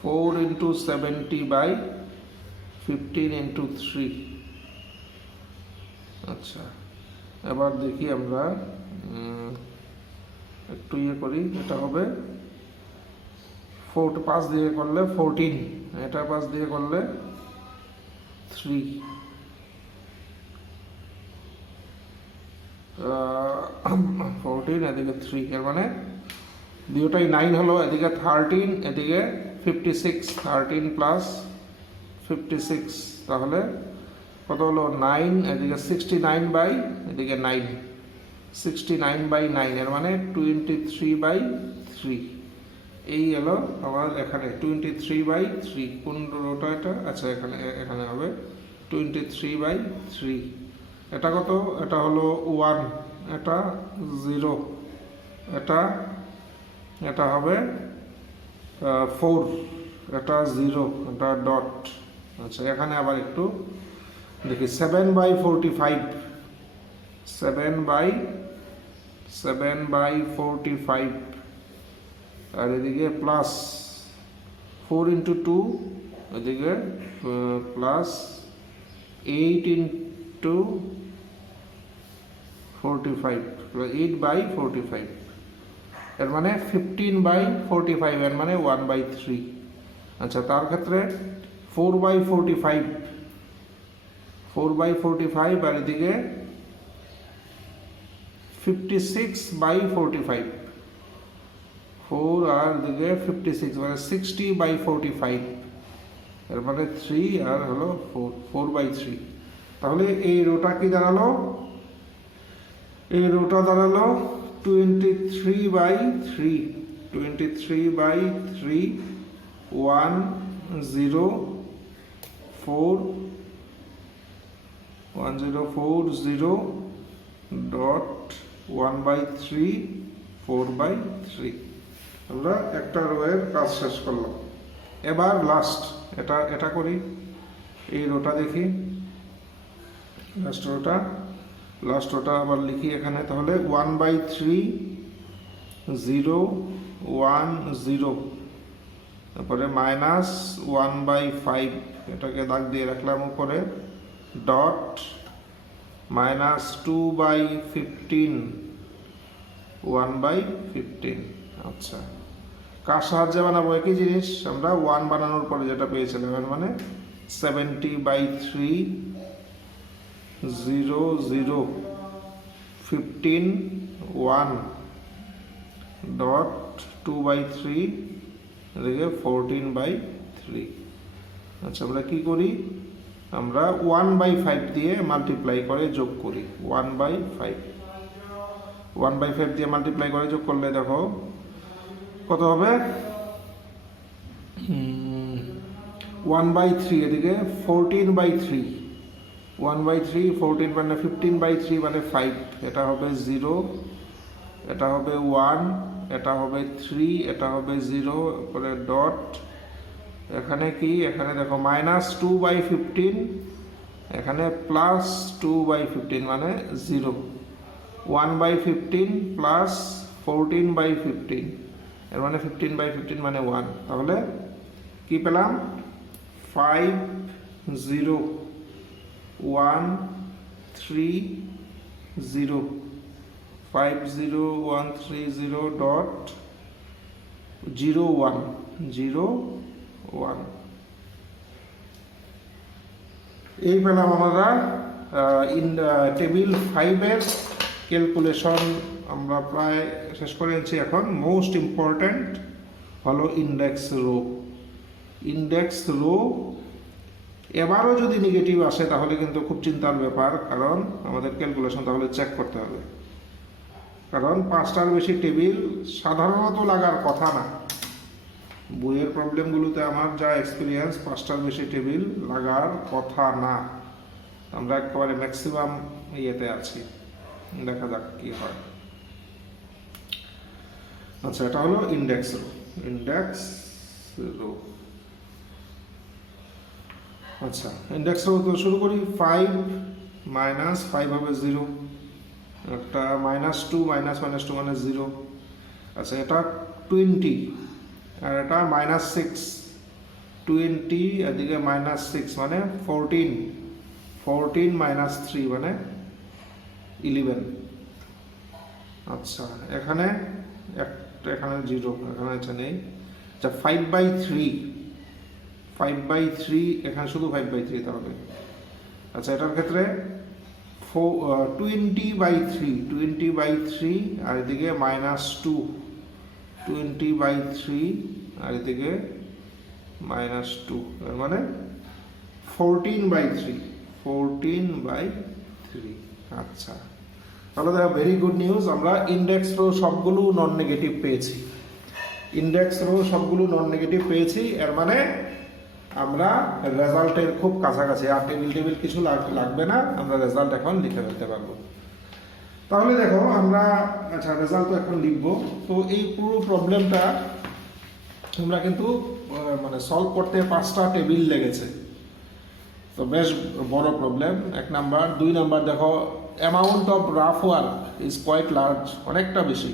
4 ইন্টু 70/15 ইন্টু 3। আচ্ছা, এবার দেখি আমরা একটু করি, এটা হবে 5 দিয়ে করলে 14, এটা 5 দিয়ে করলে 3, 14, এদিকে 3, এর মানে দুটোই 9 হলো, এদিকে 13, এদিকে 56, 13 প্লাস 56, তাহলে কত হলো 9, এদিকে 69 এদিকে 9, 69/9, এর মানে 23/3। এই হলো আমার এখানে 23/3, কোন রোটা এটা, আচ্ছা এখানে হবে 23/3। এটা কত, এটা হলো 1, এটা 0, এটা হবে 4, এটা 0, এটা ডট। আচ্ছা, এখানে আবার একটু দেখি, 7/45, 7/45, আর এদিকে প্লাস 4 ইন্টু 2, এদিকে প্লাস 8 ইন্টু 45, 8/45, এর মানে 15/45, এর মানে 1/3। আচ্ছা, তার ক্ষেত্রে 4/45, আর এদিকে 56/45, 4 আর এদিকে 56, মানে 60/45, এর মানে 3 আর হলো 4/3। তাহলে এই রোটা কি দাঁড়ালো, এই রোটা দাঁড়ালো 23/3, 23/3 1040.1/3 4/3। আমরা একটা রোয়ের কাজ শেষ করলাম। এবার লাস্ট এটা করি, এই রোটা দেখি, লাস্ট রোটা আবার লিখি এখানে। তাহলে 1/3 0 1 0, তারপরে -1/5, এটাকে দাগ দিয়ে রাখলাম উপরে, ডট -2/15 1/15। আচ্ছা, কার সাহায্যে বানাবো? একই জিনিস, আমরা 1 বানানোর পরে যেটা পেয়েছিলাম, এর মানে 70/3 0 0 15 1 ডট 2/3 এদিকে 14/3। আচ্ছা, আমরা কি করি? আমরা 1/5 দিয়ে মাল্টিপ্লাই করে যোগ করি। 1/5 দিয়ে মাল্টিপ্লাই করে যোগ করলে দেখো কত হবে? 1/3 এদিকে 14/3, 1/3 14 মানে 15/3 মানে 5, এটা হবে 0, এটা হবে 1, এটা হবে 3, এটা হবে 0, তারপরে ডট, এখানে কি? এখানে দেখো -2/15, এখানে +2/15 মানে 0, 1/15 প্লাস 14/15, এর মানে 15/15 মানে 1। তাহলে কি পেলাম? 5 0 1 3 0, 50130 ডট 0 1 0 1। এই পেলাম আমরা টেবিল 5 এর ক্যালকুলেশন আমরা প্রায় শেষ করে আছি। এখন মোস্ট ইম্পর্ট্যান্ট হলো ইন্ডেক্স রো। এবারও যদি নেগেটিভ আসে তাহলে কিন্তু খুব চিন্তার ব্যাপার, কারণ আমাদের ক্যালকুলেশন তাহলে চেক করতে হবে, কারণ 5টার বেশি টেবিল সাধারণত লাগার কথা না। বইয়ের প্রবলেমগুলোতে আমার যা এক্সপিরিয়েন্স, 5টার বেশি টেবিল লাগার কথা না। আমরা একেবারে ম্যাক্সিমাম ইয়েতে আছি, দেখা যাক কি হয়। আচ্ছা, এটা হলো ইন্ডেক্স রো। আচ্ছা, ইন্ডেক্স রো তো শুরু করি। 5 5 হবে 0, একটা -2 -2 মানে 0। আচ্ছা, এটা 20 আর এটা -6, 20 এদিকে -6 মানে 14, 14 -3 মানে 11। আচ্ছা, এখানে 0, এখানে এটা নেই। আচ্ছা, 5/3 এখানে শুধু 5/3 তাহলে। আচ্ছা, এটার ক্ষেত্রে 20/3 আর এদিকে -2, 20/3 আর এদিকে -2, এর মানে 14/3। আচ্ছা, তাহলে দেখো, ভেরি গুড নিউজ, আমরা ইন্ডেক্স রো সবগুলো নন নেগেটিভ পেয়েছি। এর মানে আমরা রেজাল্টের খুব কাছাকাছি, আর টেবিল কিছু লাগবে না, আমরা রেজাল্ট এখন লিখে ফেলতে পারবো। তাহলে দেখো আমরা, আচ্ছা, রেজাল্ট তো এখন লিখবো। তো এই পুরো প্রবলেমটা আমরা কিন্তু মানে সলভ করতে 5টা টেবিল লেগেছে, তো বেশ বড় প্রবলেম। 1 নাম্বার। 2 নাম্বার, দেখো amount of rough work is quite large, অনেকটা বেশি,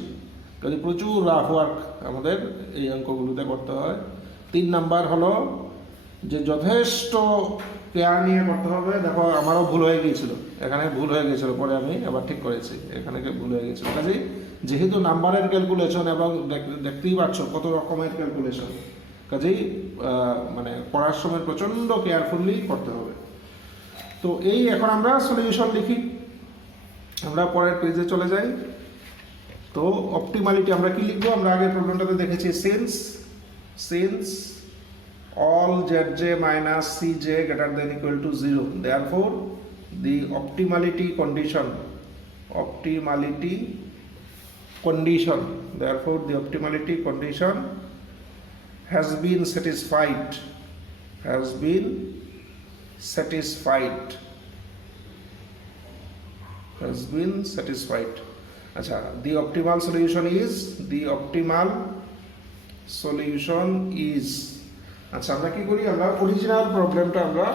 যদি প্রচুর রাফ ওয়ার্ক আমাদের এই অঙ্কগুলোতে করতে হয়। 3 নাম্বার হলো যে যথেষ্ট কেয়ার নিয়ে করতে হবে। দেখো, আমারও ভুল হয়ে গিয়েছিল, এখানে ভুল হয়ে গিয়েছিল, পরে আমি আবার ঠিক করেছি, এখানে ভুল হয়ে গিয়েছিল। কাজেই যেহেতু নাম্বারের ক্যালকুলেশন এবং দেখতেই পাচ্ছ কত রকমের ক্যালকুলেশন, কাজেই মানে পড়ার সময় প্রচণ্ড কেয়ারফুলি করতে হবে। তো এই এখন আমরা সলিউশন লিখি, আমরা পরের পেজে চলে যাই। তো অপটিমালিটি আমরা কি লিখবো? আমরা আগের প্রবলেমটাতে দেখেছি since all zj minus cj greater than equal to 0, therefore the optimality condition optimality condition. Therefore the optimality condition has been satisfied, has been satisfied, has been satisfied. আচ্ছা, the optimal solution is, the optimal solution is, আচ্ছা আমরা কি করি, আমরা অরিজিনাল প্রবলেমটা আমরা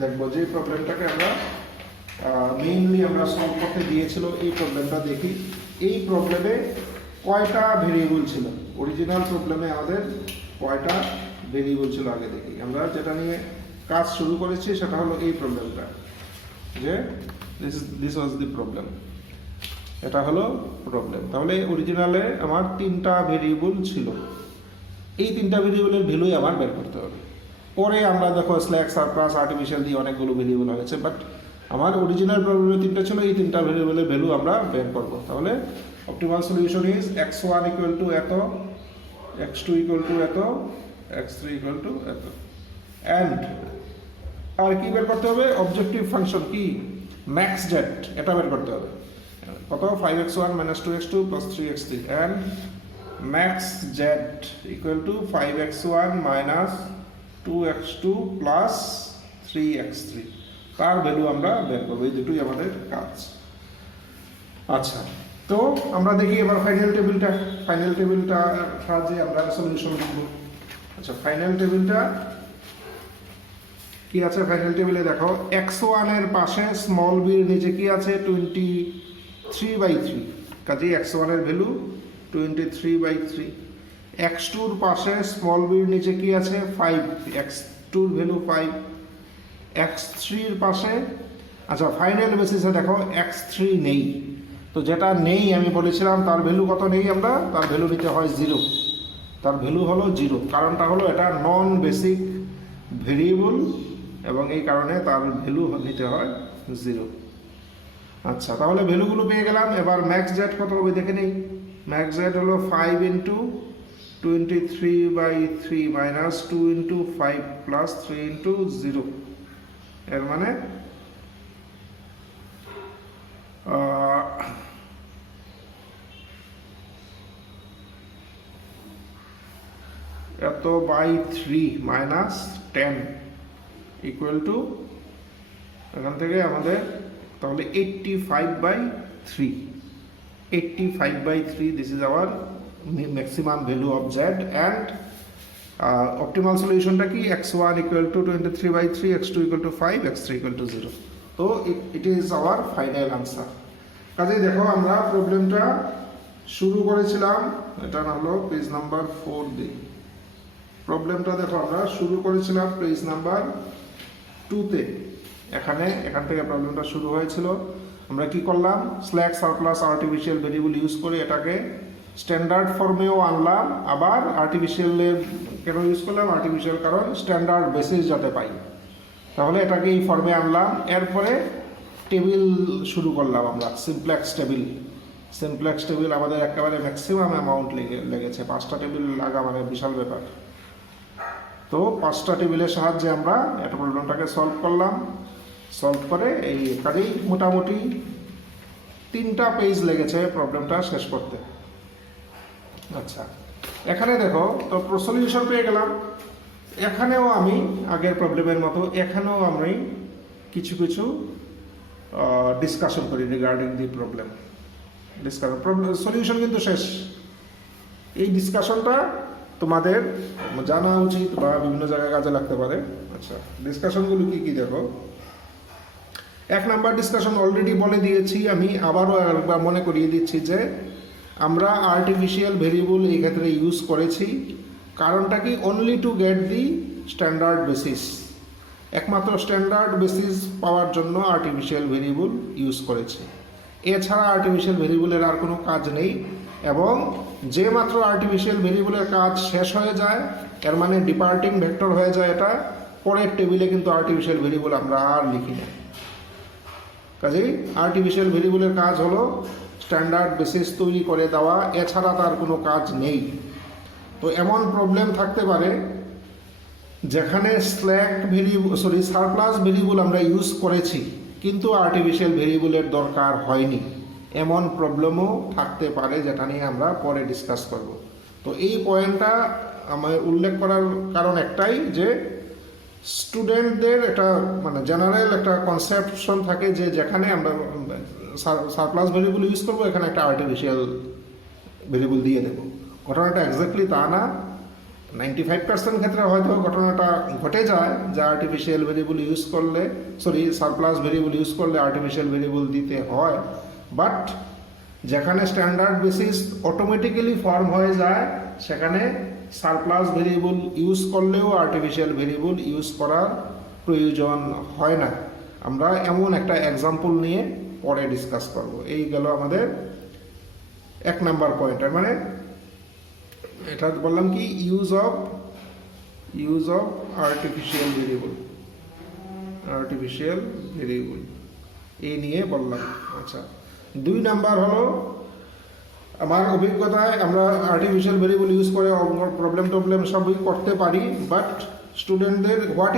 দেখব, যে প্রবলেমটাকে আমরা মেইনলি আমরা সলভ করতে দিয়েছিল এই প্রবলেমটা দেখি। এই প্রবলেমে কয়টা ভেরিয়েবল ছিল, অরিজিনাল প্রবলেমে আমাদের কয়টা ভেরিয়েবল ছিল আগে দেখি। আমরা যেটা নিয়ে কাজ শুরু করেছি সেটা হলো এই প্রবলেমটা, যে দিস ওয়াজ দি প্রবলেম, এটা হলো প্রবলেম। তাহলে অরিজিনালে আমার তিনটা ভেরিয়েবল ছিল, এই তিনটা ভেরিয়েবলের ভ্যালুই আমার বের করতে হবে। পরে আমরা দেখো স্ল্যাক, সারপ্লাস, আর্টিফিশিয়াল দিয়ে অনেকগুলো ভেরিয়েবল হয়েছে, বাট আমার অরিজিনাল প্রবলেমে তিনটা ছিল, এই তিনটা ভেরিয়েবলের ভ্যালু আমরা বের করব। তাহলে optimal solution is x1 equal two এত, x2 ইকুয়াল টু এত, x3 ইকুয়াল টু এত। অ্যান্ড আর কি বের করতে হবে, অবজেক্টিভ ফাংশন কি, ম্যাক্স জেড, এটা বের করতে হবে। কত, 5x1 minus 2x2 plus 3x3, and max z equal to 5x1 minus 2x2 plus 3x3, তার ভ্যালু আমরা বের করবো। এই দুটোই আমাদের কাজ। আচ্ছা, তো আমরা দেখি এবার ফাইনাল টেবিলটা সাহায্যে আমরা সলিউশন লিখব। আচ্ছা, ফাইনাল টেবিলটা কি আছে, ফাইনাল টেবিলে দেখো x1 এর পাশে স্মল বি এর নিচে কি আছে, 23/3, কাজেই x1 এর ভ্যালু 23/3। x2 এর পাশে স্মল বি এর নিচে কি আছে, 5, x2 এর ভ্যালু 5। x3 এর পাশে, আচ্ছা ফাইনাল বেসিসে দেখো x3 নেই, তো যেটা নেই আমি বলেছিলাম তার ভ্যালু কত নেই, আমরা তার ভ্যালু নিতে হয় 0, তার ভ্যালু হলো 0। কারণটা হলো এটা নন বেসিক ভেরিয়েবল এবং এই কারণে তার ভ্যালু নিতে হয় 0। আচ্ছা, তাহলে ভ্যালুগুলো পেয়ে গেলাম। এবার ম্যাক্স জেড কত হবে দেখে নেই। ম্যাক্স জেড হলো 5 into 23/3 minus 2 into 5 plus 3 into 0, এর মানে এত বাই 3 মাইনাস 10 ইকুয়াল টু, এখান থেকে আমাদের তাহলে 85/3, 85/3, this is our maximum value of Z. And optimal সলিউশনটা কি, x1 equal to 23/3, x2 equal to 5, x3 equal to 0। তো it is our final answer. কাজে দেখো আমরা প্রবলেমটা শুরু করেছিলাম, এটা হলো পেজ নাম্বার 4 দিয়ে। প্রবলেমটা দেখো আমরা শুরু করেছিলাম পেজ নাম্বার 2-তে, এখান থেকে প্রবলেমটা শুরু হয়েছিল। আমরা কি করলাম, slack, surplus, artificial variable use করে এটাকে স্ট্যান্ডার্ড ফর্মেও আনলাম। আবার আর্টিফিশিয়ালের কেন ইউজ করলাম, আর্টিফিশিয়াল কারণ স্ট্যান্ডার্ড বেসিস যাতে পাই, তাহলে এটাকে এই ফর্মে আনলাম। এরপরে টেবিল শুরু করলাম আমরা, সিমপ্লেক্স টেবিল আমাদের একেবারে ম্যাক্সিমাম অ্যামাউন্ট লেগেছে, 5টা টেবিল লাগা মানে বিশাল ব্যাপার। তো 5টা টেবিলের সাহায্যে আমরা এটা প্রবলেমটাকে সলভ করলাম। সলভ করে এই কাজেই মোটামুটি 3টা পেজ লেগেছে প্রবলেমটা শেষ করতে। আচ্ছা, এখানে দেখো তো সলিউশন পেয়ে গেলাম। এখানেও আমি আগের প্রবলেমের মতো এখানেও আমি কিছু ডিসকাশন করি রিগার্ডিং দি প্রবলেম। সলিউশন কিন্তু শেষ, এই ডিসকাশনটা তোমাদের জানা উচিত বা বিভিন্ন জায়গায় কাজে লাগতে পারে। আচ্ছা, ডিসকাশনগুলো কি দেখো। 1 নাম্বার ডিসকাশন অলরেডি বলে দিয়েছি, আমি আবারও একবার মনে করিয়ে দিচ্ছি যে আমরা আর্টিফিশিয়াল ভেরিয়েবল এই ক্ষেত্রে ইউজ করেছি। কারণটা কি, only to get the standard basis, একমাত্র স্ট্যান্ডার্ড বেসিস পাওয়ার জন্য আর্টিফিশিয়াল ভেরিয়েবল ইউজ করেছি। এছাড়া আর্টিফিশিয়াল ভেরিয়েবলের আর কোনো কাজ নেই। এবং যে মাত্র আর্টিফিশিয়াল ভেরিয়েবলের কাজ শেষ হয়ে যায়, এর মানে ডিপার্টিং ভেক্টর হয়ে যায় এটা, পরের টেবিলে কিন্তু আর্টিফিশিয়াল ভেরিয়েবল আমরা আর লিখি না। কাজেই আর্টিফিশিয়াল ভেরিয়েবলের কাজ হলো স্ট্যান্ডার্ড বেসিস তৈরি করে দেওয়া, এছাড়া তার কোনো কাজ নেই। তো এমন প্রবলেম থাকতে পারে যেখানে সারপ্লাস ভেরিয়েবল আমরা ইউজ করেছি কিন্তু আর্টিফিশিয়াল ভেরিয়েবলের দরকার হয়নি, এমন প্রবলেমও থাকতে পারে, যেটা নিয়ে আমরা পরে ডিসকাস করব। তো এই পয়েন্টটা আমার উল্লেখ করার কারণ একটাই, যে স্টুডেন্টদের একটা মানে জেনারেল একটা কনসেপশন থাকে যে যেখানে আমরা সারপ্লাস ভেরিয়েবল ইউজ করবো, এখানে একটা আর্টিফিশিয়াল ভেরিয়েবল দিয়ে দেবো। ঘটনাটা এক্স্যাক্টলি তা না। 95% ক্ষেত্রে হয়তো ঘটনাটা ঘটে যায় যে আর্টিফিশিয়াল ভেরিয়েবল ইউজ করলে, সারপ্লাস ভেরিয়েবল ইউজ করলে আর্টিফিশিয়াল ভেরিয়েবল দিতে হয়। বাট যেখানে স্ট্যান্ডার্ড বেসিস অটোমেটিক্যালি ফর্ম হয়ে যায়, সেখানে সারপ্লাস ভেরিয়েবল ইউজ করলেও আর্টিফিশিয়াল ভেরিয়েবল ইউজ করার প্রয়োজন হয় না। আমরা এমন একটা এক্সাম্পল নিয়ে পরে ডিসকাস করব। এই গেল আমাদের 1 নাম্বার পয়েন্ট। মানে এটা বললাম কি, ইউজ অফ আর্টিফিশিয়াল ভেরিয়েবল এই নিয়ে বললাম। আচ্ছা, 2 নাম্বার হলো, আমার অভিজ্ঞতায় আমরা আর্টিফিশিয়াল ভেরিয়েবল ইউজ করে প্রবলেম সবই করতে পারি, বাট স্টুডেন্টদের হোয়াট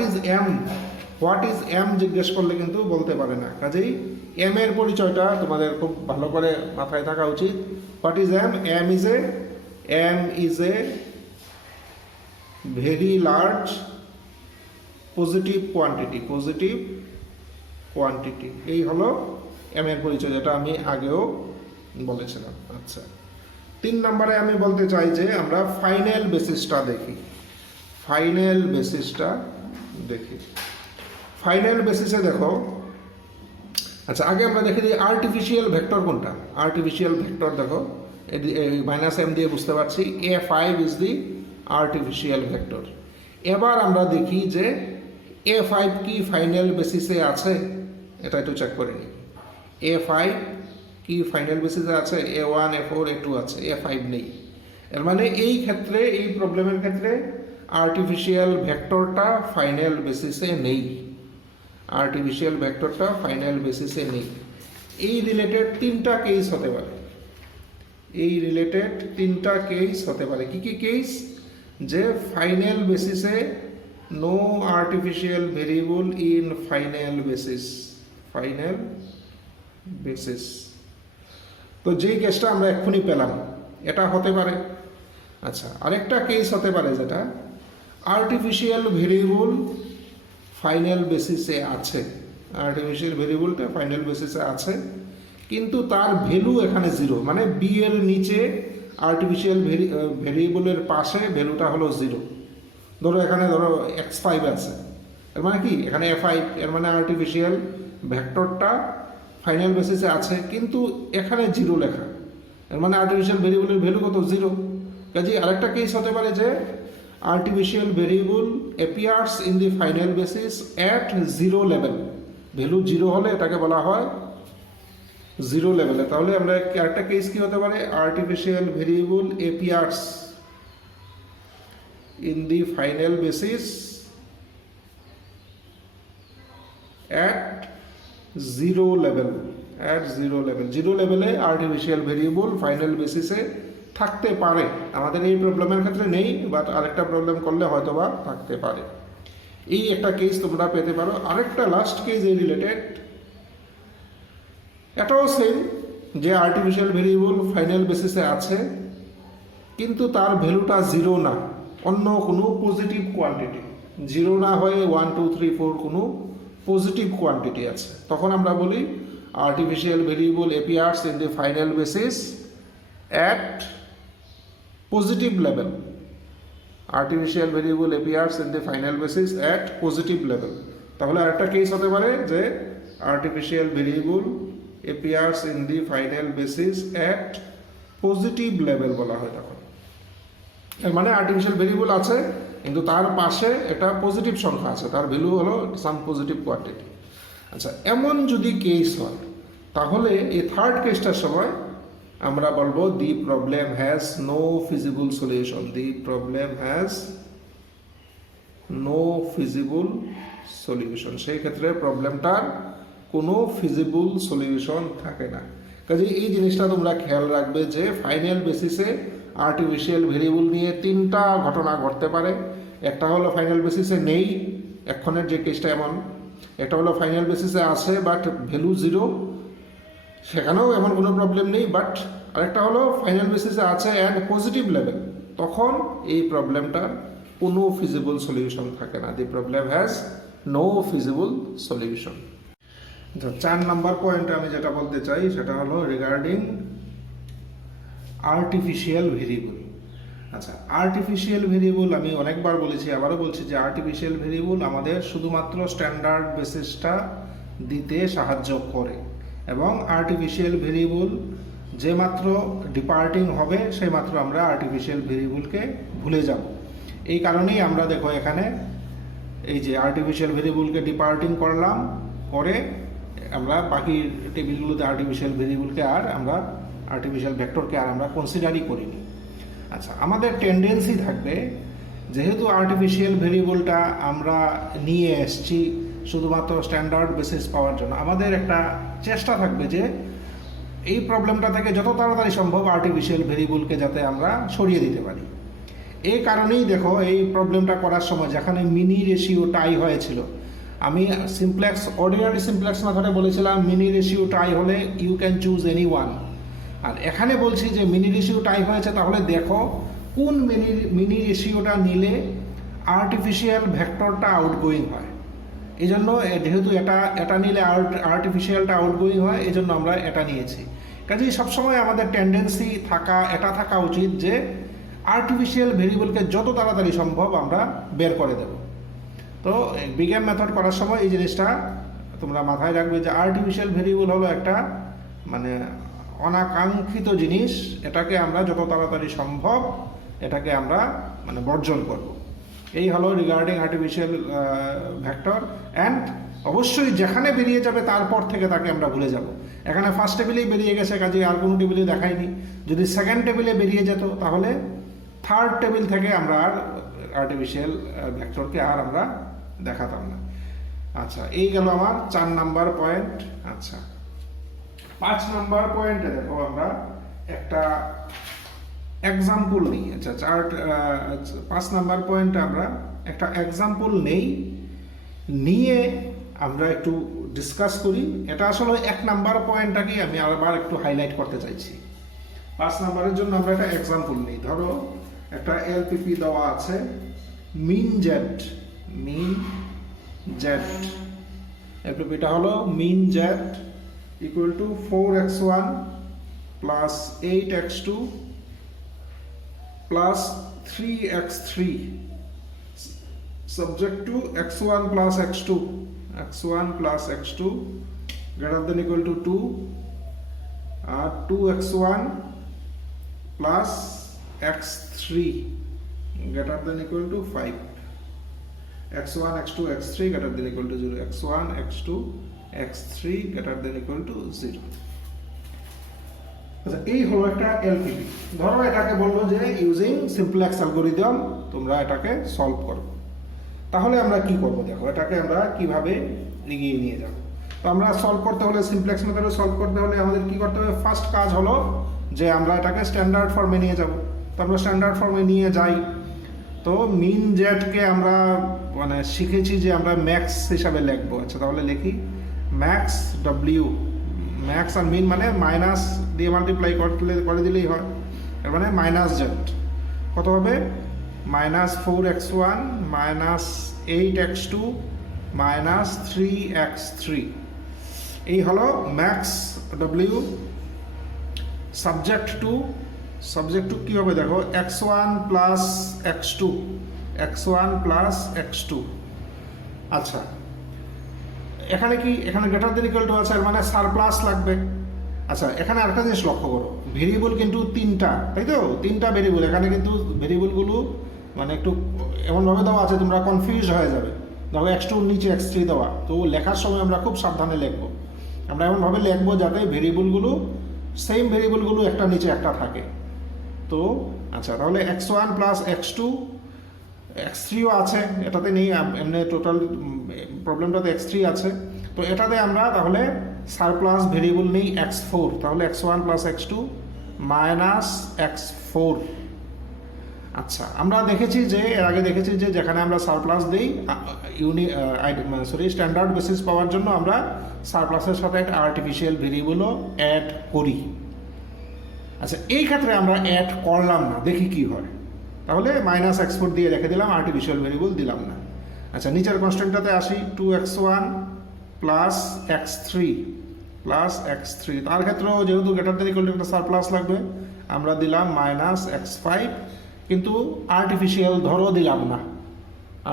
ইজ এম জিজ্ঞেস করলে কিন্তু বলতে পারে না। কাজেই এম এর পরিচয়টা তোমাদের খুব ভালো করে মাথায় থাকা উচিত। What is M? M is a very large positive quantity. এই হলো এম এর পরিচয়, যেটা আমি আগেও বলেছিলাম। আচ্ছা, 3 নম্বরে আমি বলতে চাই যে আমরা ফাইনাল বেসিসটা দেখি। ফাইনাল বেসিসে দেখো, আচ্ছা আগে আমরা দেখে দিই আর্টিফিশিয়াল ভেক্টর কোনটা। আর্টিফিশিয়াল ভেক্টর দেখো, -m দিয়ে বুঝতে পারছি A5 is the artificial vector. এবার আমরা দেখি যে A5 কি ফাইনাল বেসিসে আছে, এটা একটু চেক করে নিই। A5 কি ফাইনাল বেসিসে আছে? A1, A4, A2 আছে, A5 নেই। এর মানে এই ক্ষেত্রে, এই প্রবলেমের ক্ষেত্রে আর্টিফিশিয়াল ভেক্টরটা ফাইনাল বেসিসে নেই। এই রিলেটেড 3টা কেস হতে পারে। কি কেস? যে ফাইনাল বেসিসে no artificial variable in final basis. তো যেই কেসটা আমরা এক্ষুনি পেলাম, এটা হতে পারে। আচ্ছা, আরেকটা কেস হতে পারে যেটা আর্টিফিশিয়াল ভেরিয়েবল ফাইনাল বেসিসে আছে। আর্টিফিশিয়াল ভেরিয়েবলটা ফাইনাল বেসিসে আছে, কিন্তু তার ভ্যালু এখানে 0। মানে বি এর নিচে আর্টিফিশিয়াল ভেরিয়েবলের পাশে ভ্যালুটা হলো 0। এখানে x5 আছে, এর মানে কি এখানে A5, এর মানে আর্টিফিশিয়াল ভেক্টরটা ফাইনাল বেসিসে আছে, কিন্তু এখানে 0 লেখা, এর মানে আর্টিফিশিয়াল ভেরিয়েবলের ভ্যালু কত? 0। কাজে আরেকটা কেস হতে পারে যে artificial variable appears in the final basis at 0 level. Value 0 হলে এটাকে বলা হয় 0 লেভেলে। তাহলে আমরা একটা কেস কি হতে পারে? artificial variable appears in the final basis at 0 level. 0 লেভেলে আর্টিফিশিয়াল ভেরিয়েবল ফাইনাল বেসিসে থাকতে পারে। আমাদের এই প্রবলেমের ক্ষেত্রে নেই, বাট আরেকটা প্রবলেম করলে হয়তো বা থাকতে পারে। এই একটা কেস তোমরা পেতে পারো। আরেকটা লাস্ট কেস এই রিলেটেড, এটাও সেম, যে আর্টিফিশিয়াল ভেরিয়েবল ফাইনাল বেসিসে আছে, কিন্তু তার ভ্যালুটা 0 না, অন্য কোনো পজিটিভ কোয়ান্টিটি। 0 না হয়ে 1, 2, 3, 4 কোনো পজিটিভ কোয়ান্টিটি আছে। তখন আমরা বলি artificial variable appears in the final basis at positive level. Artificial variable appears in the final basis at positive level. তাহলে আরেকটা কেস হতে পারে যে artificial variable appears in the final basis at positive level বলা হয় তখন। এর মানে আর্টিফিশিয়াল ভেরিয়েবল আছে, কিন্তু তার পাশে একটা পজিটিভ সংখ্যা আছে, তার ভ্যালু হলো সাম পজিটিভ কোয়ান্টিটি। আচ্ছা, এমন যদি কেস হয়, তাহলে এই থার্ড কেসটার সময় আমরা বলবো the problem has no feasible solution. সেই ক্ষেত্রে প্রবলেমটার কোনো ফিজিবল সলিউশন থাকে না। কাজে এই জিনিসটা তোমরা খেয়াল রাখবে যে ফাইনাল বেসিসে আর্টিফিশিয়াল ভেরিয়েবল নিয়ে 3টা ঘটনা ঘটতে পারে। একটা হলো ফাইনাল বেসিসে নেই, এক্ষণের যে কেসটা এমন। একটা হলো ফাইনাল বেসিসে আছে বাট ভ্যালু 0, সেখানেও এমন কোনো প্রবলেম নেই, বাট আরেকটা হলো ফাইনাল বেসিসে আছে অ্যান্ড পজিটিভ লেভেল, তখন এই প্রবলেমটার কোনো ফিজিবল সলিউশন থাকে না। The problem has no feasible solution. 4 number পয়েন্টে আমি যেটা বলতে চাই সেটা হলো রিগার্ডিং আর্টিফিশিয়াল ভেরিয়েবল। আচ্ছা, আর্টিফিশিয়াল ভেরিয়েবল আমি অনেকবার বলেছি, আবারও বলছি যে আর্টিফিশিয়াল ভেরিয়েবল আমাদের শুধুমাত্র স্ট্যান্ডার্ড বেসিসটা দিতে সাহায্য করে, এবং আর্টিফিশিয়াল ভেরিয়েবল যে মাত্র ডিপার্টিং হবে সেই মাত্র আমরা আর্টিফিশিয়াল ভেরিয়েবলকে ভুলে যাব। এই কারণেই আমরা দেখো এখানে এই যে আর্টিফিশিয়াল ভেরিয়েবলকে ডিপার্টিং করলাম, করে আমরা বাকি টেবিলগুলোতে আর্টিফিশিয়াল ভেরিয়েবলকে আর আমরা আর্টিফিশিয়াল ভেক্টরকে আর আমরা কনসিডারই করিনি। আচ্ছা, আমাদের টেন্ডেন্সি থাকবে, যেহেতু আর্টিফিশিয়াল ভেরিয়েবলটা আমরা নিয়ে এসেছি শুধুমাত্র স্ট্যান্ডার্ড বেসিস পাওয়ার জন্য, আমাদের একটা চেষ্টা থাকবে যে এই প্রবলেমটা থেকে যত তাড়াতাড়ি সম্ভব আর্টিফিশিয়াল ভেরিয়েবলকে যাতে আমরা সরিয়ে দিতে পারি। এই কারণেই দেখো এই প্রবলেমটা করার সময় যেখানে মিনি রেশিও টাই হয়েছিল, আমি সিমপ্লেক্স অর্ডিনারি সিমপ্লেক্স মেথডে বলেছিলাম মিনি রেশিও টাই হলে you can choose any one, আর এখানে বলছি যে মিনি রেশিও টাই হয়েছে, তাহলে দেখো কোন মিনি রেশিওটা নিলে আর্টিফিশিয়াল ভেক্টরটা আউটগোয়িং হয়। এই জন্য যেহেতু এটা নিলে আর্টিফিশিয়ালটা আউটগোয়িং হয়, এই জন্য আমরা এটা নিয়েছি। কাজেই সবসময় আমাদের টেন্ডেন্সি থাকা উচিত যে আর্টিফিশিয়াল ভেরিয়েবলকে যত তাড়াতাড়ি সম্ভব আমরা বের করে দেব। তো বিজ্ঞান মেথড করার সময় এই জিনিসটা তোমরা মাথায় রাখবে যে আর্টিফিশিয়াল ভেরিয়েবল হলো একটা মানে অনাকাঙ্ক্ষিত জিনিস, এটাকে আমরা যত তাড়াতাড়ি সম্ভব এটাকে আমরা মানে বর্জন করব। এই হলো রিগার্ডিং আর্টিফিশিয়াল ভেক্টর। অ্যান্ড অবশ্যই যেখানে বেরিয়ে যাবে তারপর থেকে তাকে আমরা ভুলে যাব। এখানে ফার্স্ট টেবিলেই বেরিয়ে গেছে, কাজে আর কোনো টেবিলে দেখায়নি। যদি সেকেন্ড টেবিলে বেরিয়ে যেত তাহলে থার্ড টেবিল থেকে আমরা আর আর্টিফিশিয়াল ভেক্টরকে আর আমরা দেখাতাম না। আচ্ছা, এই গেল আমার 4 নাম্বার পয়েন্ট। আচ্ছা, 5 নাম্বার পয়েন্টে দেখো আমরা একটা এক্সাম্পল নিই। আচ্ছা, 5 নাম্বার পয়েন্টে আমরা একটা এক্সাম্পল নিয়ে আমরা একটু ডিসকাস করি। এটা আসলে 1 নাম্বার পয়েন্টটাকেই আমি আবার একটু হাইলাইট করতে চাইছি। 5 নাম্বারের জন্য আমরা একটা এক্সাম্পল নিই। ধরো একটা এলপিপি দেওয়া আছে, মিন জেড এলপিপিটা হলো min Z equal to 4x1 plus 8x2 plus 3x3 subject to x1 plus x2 greater than equal to 2 2x1 plus x3 greater than equal to 5 x1 x2 x3 greater than equal to 0 x1 x2 x3 greater than equal to 0। আচ্ছা, এই হলো একটা এলপিপি। ধরো এটাকে বললো যে ইউজিং সিমপ্লেক্স অ্যালগরিদম তোমরা এটাকে সলভ করো। তাহলে আমরা কি করব দেখো, এটাকে আমরা কিভাবে এগিয়ে নিয়ে যাব। তো আমরা সলভ করতে হলে সিমপ্লেক্স মেথডে সলভ করতে হলে আমাদের কি করতে হবে, ফার্স্ট কাজ হলো যে আমরা এটাকে স্ট্যান্ডার্ড ফর্মে নিয়ে যাব। তো আমরা স্ট্যান্ডার্ড ফর্মে নিয়ে যাই। তো মিন জেডকে আমরা মানে শিখেছি যে আমরা ম্যাক্স হিসাবে লিখবো। আচ্ছা, তাহলে লিখি ম্যাক্স ডব্লিউ, ম্যাক্স আর মিন মানে মাইনাস দিয়ে মাল্টিপ্লাই করে দিলেই হয়, এর মানে মাইনাস জেড কত হবে, minus 4x1 minus 8x2 minus 3x3। এই হলো ম্যাক্স ডব্লিউ। সাবজেক্ট টু কি হবে দেখো, x1 প্লাস x2 আচ্ছা, এখানে গ্রেটার দেন ইকুয়াল টু আছে, মানে সারপ্লাস লাগবে। আচ্ছা, এখানে আরেকটা জিনিস লক্ষ্য করো, ভেরিয়েবল কিন্তু 3টা, তাই তো 3টা ভেরিয়েবল। এখানে কিন্তু ভেরিয়েবলগুলো মানে একটু এমনভাবে দেওয়া আছে তোমরা কনফিউজ হয়ে যাবে। দেখো x2 নিচে x3 দেওয়া, তো লেখার সময় আমরা খুব সাবধানে লিখবো। আমরা এমনভাবে লিখবো যাতে ভেরিয়েবলগুলো সেম ভেরিয়েবলগুলো একটা নিচে একটা থাকে। তো আচ্ছা, তাহলে x1 প্লাস x2 x3ও আছে, এটাতে নেই, এমনি টোটাল প্রবলেমটাতে x3 আছে। তো এটাতে আমরা তাহলে সারপ্লাস ভেরিয়েবল নেই x4, তাহলে x1 plus x2 minus x4। আচ্ছা, আমরা দেখেছি যে এর আগে দেখেছি যে যেখানে আমরা সারপ্লাস দিই স্ট্যান্ডার্ড বেসিস পাওয়ার জন্য আমরা সারপ্লাসের সাথে একটা আর্টিফিশিয়াল ভেরিয়েবলও অ্যাড করি। আচ্ছা, এই ক্ষেত্রে আমরা অ্যাড করলাম না, দেখি কি হয়। তাহলে মাইনাস এক্সপোর্ট দিয়ে রেখে দিলাম, আর্টিফিশিয়াল ভেরিয়েবল দিলাম না। আচ্ছা, নিচের কনস্ট্যান্টটাতে আসি, 2x1 প্লাস x3 তার ক্ষেত্রেও যেহেতু গ্রেটার দেন ইকুয়াল টু একটা সারপ্লাস লাগবে, আমরা দিলাম -x5, কিন্তু আর্টিফিশিয়াল ধরো দিলাম না।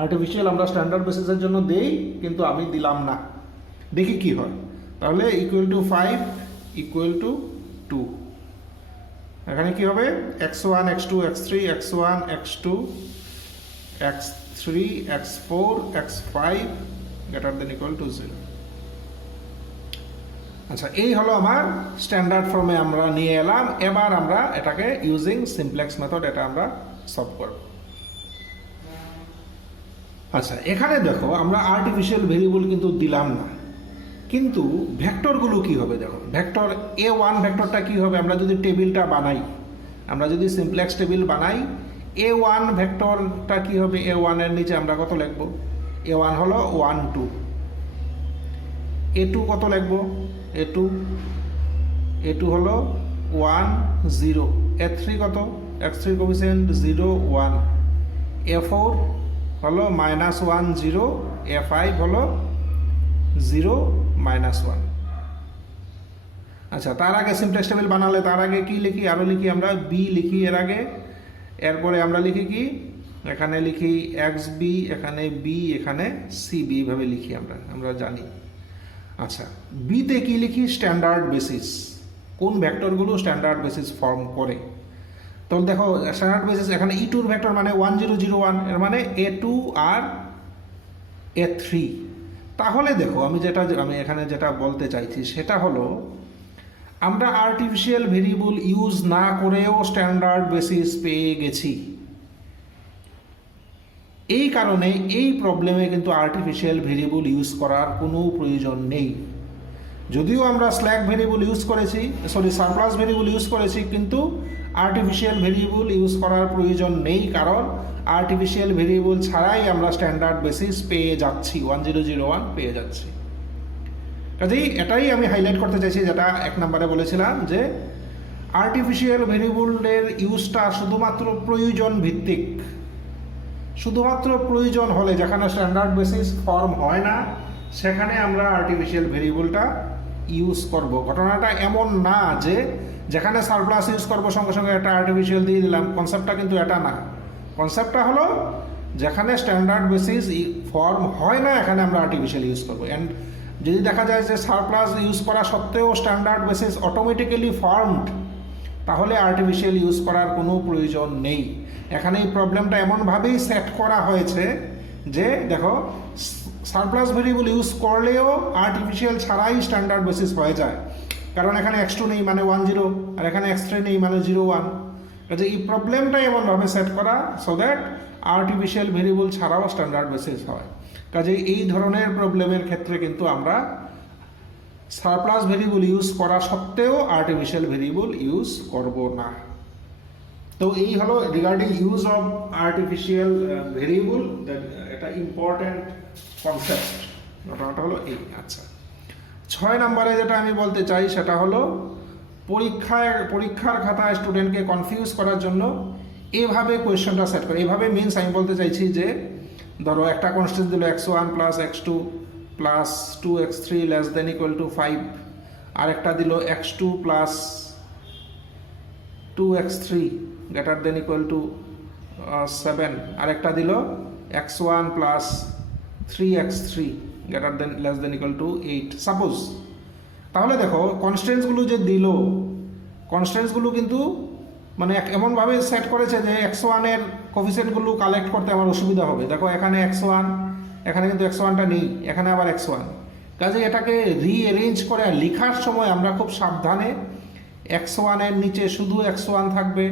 আর্টিফিশিয়াল আমরা স্ট্যান্ডার্ড বেসিসের জন্য দেই, কিন্তু আমি দিলাম না, দেখি কি হয়। তাহলে ইকুয়াল টু 5 ইকুয়াল টু 2, এখানে কি হবে x1 x2 x3 x1 x2 x3 x4 x5 greater than equal to 0। আচ্ছা, এই হলো আমার স্ট্যান্ডার্ড ফর্মে আমরা নিয়ে এলাম। এবার আমরা এটাকে ইউজিং সিমপ্লেক্স মেথড এটা আমরা সলভ করব। আচ্ছা, এখানে দেখো আমরা আর্টিফিশিয়াল ভেরিয়েবল কিন্তু দিলাম না, কিন্তু ভেক্টরগুলো কি হবে দেখো। ভেক্টর a1 ভেক্টরটা কি হবে, আমরা যদি টেবিলটা বানাই, আমরা যদি সিমপ্লেক্স টেবিল বানাই, a1 ভেক্টরটা কি হবে, a1 এর নিচে আমরা কত লিখব, a1 হলো 1 2, a2 কত লিখব, a2 হলো 1 0, a3 কত, x3 কোএফিসিয়েন্ট 0 1, a4 হলো -1 0, a5 হলো 0 -1। আচ্ছা, তার আগে সিমপ্লেক্স টেবিল বানালে তার আগে কি লিখি, আরও লিখি আমরা b লিখি এর আগে, এরপরে আমরা লিখি কি, এখানে লিখি xb, এখানে b, এখানে cb, এইভাবে লিখি আমরা জানি। আচ্ছা, বিতে কি লিখি, স্ট্যান্ডার্ড বেসিস, কোন ভেক্টরগুলো স্ট্যান্ডার্ড বেসিস ফর্ম করে। তো দেখো স্ট্যান্ডার্ড বেসিস এখানে e2 এর ভেক্টর মানে 1 0 0 1, এর মানে a2 আর a3। তাহলে দেখো আমি এখানে যেটা বলতে চাইছি সেটা হলো, আমরা আর্টিফিশিয়াল ভেরিয়েবল ইউজ না করেও স্ট্যান্ডার্ড বেসিস পেয়ে গেছি। এই কারণে এই প্রবলেমে কিন্তু আর্টিফিশিয়াল ভেরিয়েবল ইউজ করার কোনো প্রয়োজন নেই। যদিও আমরা স্ল্যাক ভেরিয়েবল ইউজ করেছি, সারপ্লাস ভেরিয়েবল ইউজ করেছি, কিন্তু আর্টিফিশিয়াল ভেরিয়েবল ইউজ করার প্রয়োজন নেই, কারণ আর্টিফিশিয়াল ভেরিয়েবল ছাড়াই আমরা স্ট্যান্ডার্ড বেসিস পেয়ে যাচ্ছি, 1 0 0 1 পেয়ে যাচ্ছি। কাজেই এটাই আমি হাইলাইট করতে চাইছি, যেটা 1 নম্বরে বলেছিলাম, যে আর্টিফিশিয়াল ভেরিয়েবলের ইউজটা শুধুমাত্র প্রয়োজন ভিত্তিক, শুধুমাত্র প্রয়োজন হলে, যেখানে স্ট্যান্ডার্ড বেসিস ফর্ম হয় না সেখানে আমরা আর্টিফিশিয়াল ভেরিয়েবলটা ইউজ করব। ঘটনাটা এমন না যে যেখানে সারপ্লাস ইউজ করবো সঙ্গে সঙ্গে একটা আর্টিফিশিয়াল দিয়ে দিলাম, কনসেপ্টটা কিন্তু এটা না। কনসেপ্টটা হলো যেখানে স্ট্যান্ডার্ড বেসিস ফর্ম হয় না এখানে আমরা আর্টিফিশিয়াল ইউজ করবো। অ্যান্ড যদি দেখা যায় যে সারপ্লাস ইউজ করা সত্ত্বেও স্ট্যান্ডার্ড বেসিস অটোমেটিক্যালি ফর্মড, তাহলে আর্টিফিশিয়াল ইউজ করার কোনো প্রয়োজন নেই। এখানে এই প্রবলেমটা এমনভাবেই সেট করা হয়েছে যে দেখো সারপ্লাস ভেরিয়েবল ইউজ করলেও আর্টিফিশিয়াল ছাড়াই স্ট্যান্ডার্ড বেসিস হয়ে যায়, কারণ এখানে x2 নেই মানে 1 0, আর এখানে x3 নেই মানে 0 1। কাজে এই প্রবলেমটাই এমনভাবে সেট করা সো দ্যাট আর্টিফিশিয়াল ভেরিয়েবল ছাড়াও স্ট্যান্ডার্ড বেসিস হয়। কাজে এই ধরনের প্রবলেমের ক্ষেত্রে কিন্তু আমরা সারপ্লাস ভেরিয়েবল ইউজ করা সত্ত্বেও আর্টিফিশিয়াল ভেরিয়েবল ইউজ করব না। তো এই হলো regarding use of artificial variable, এটা ইম্পর্ট্যান্ট কনসেপ্ট, ঘটনাটা হলো এই। আচ্ছা, 6 নম্বরে যেটা আমি বলতে চাই সেটা হলো, পরীক্ষার খাতায় স্টুডেন্টকে কনফিউজ করার জন্য এভাবে কোয়েশ্চনটা সেট করে। এভাবে মিনস আমি বলতে চাইছি যে ধরো একটা কনস্ট্যান্ট দিল x1 plus x2 plus 2x3 less than equal to 5, আর একটা দিল x2 plus 2x3 greater than equal two 7, আর একটা দিল x1 plus 3x3 greater than less than equal two 8 suppose. তাহলে দেখো কনস্ট্যান্টসগুলো যে দিল, কনস্ট্যান্টসগুলো কিন্তু মানে এমনভাবে সেট করেছে যে x1 এর কোফিসিয়েন্টগুলো কালেক্ট করতে আমার অসুবিধা হবে। দেখো এখানে x1, এখানে কিন্তু x1টা নেই, এখানে আবার x1। কাজে এটাকে রিঅ্যারেঞ্জ করে লেখার সময় আমরা খুব সাবধানে x1 এর নিচে শুধু x1 থাকবে,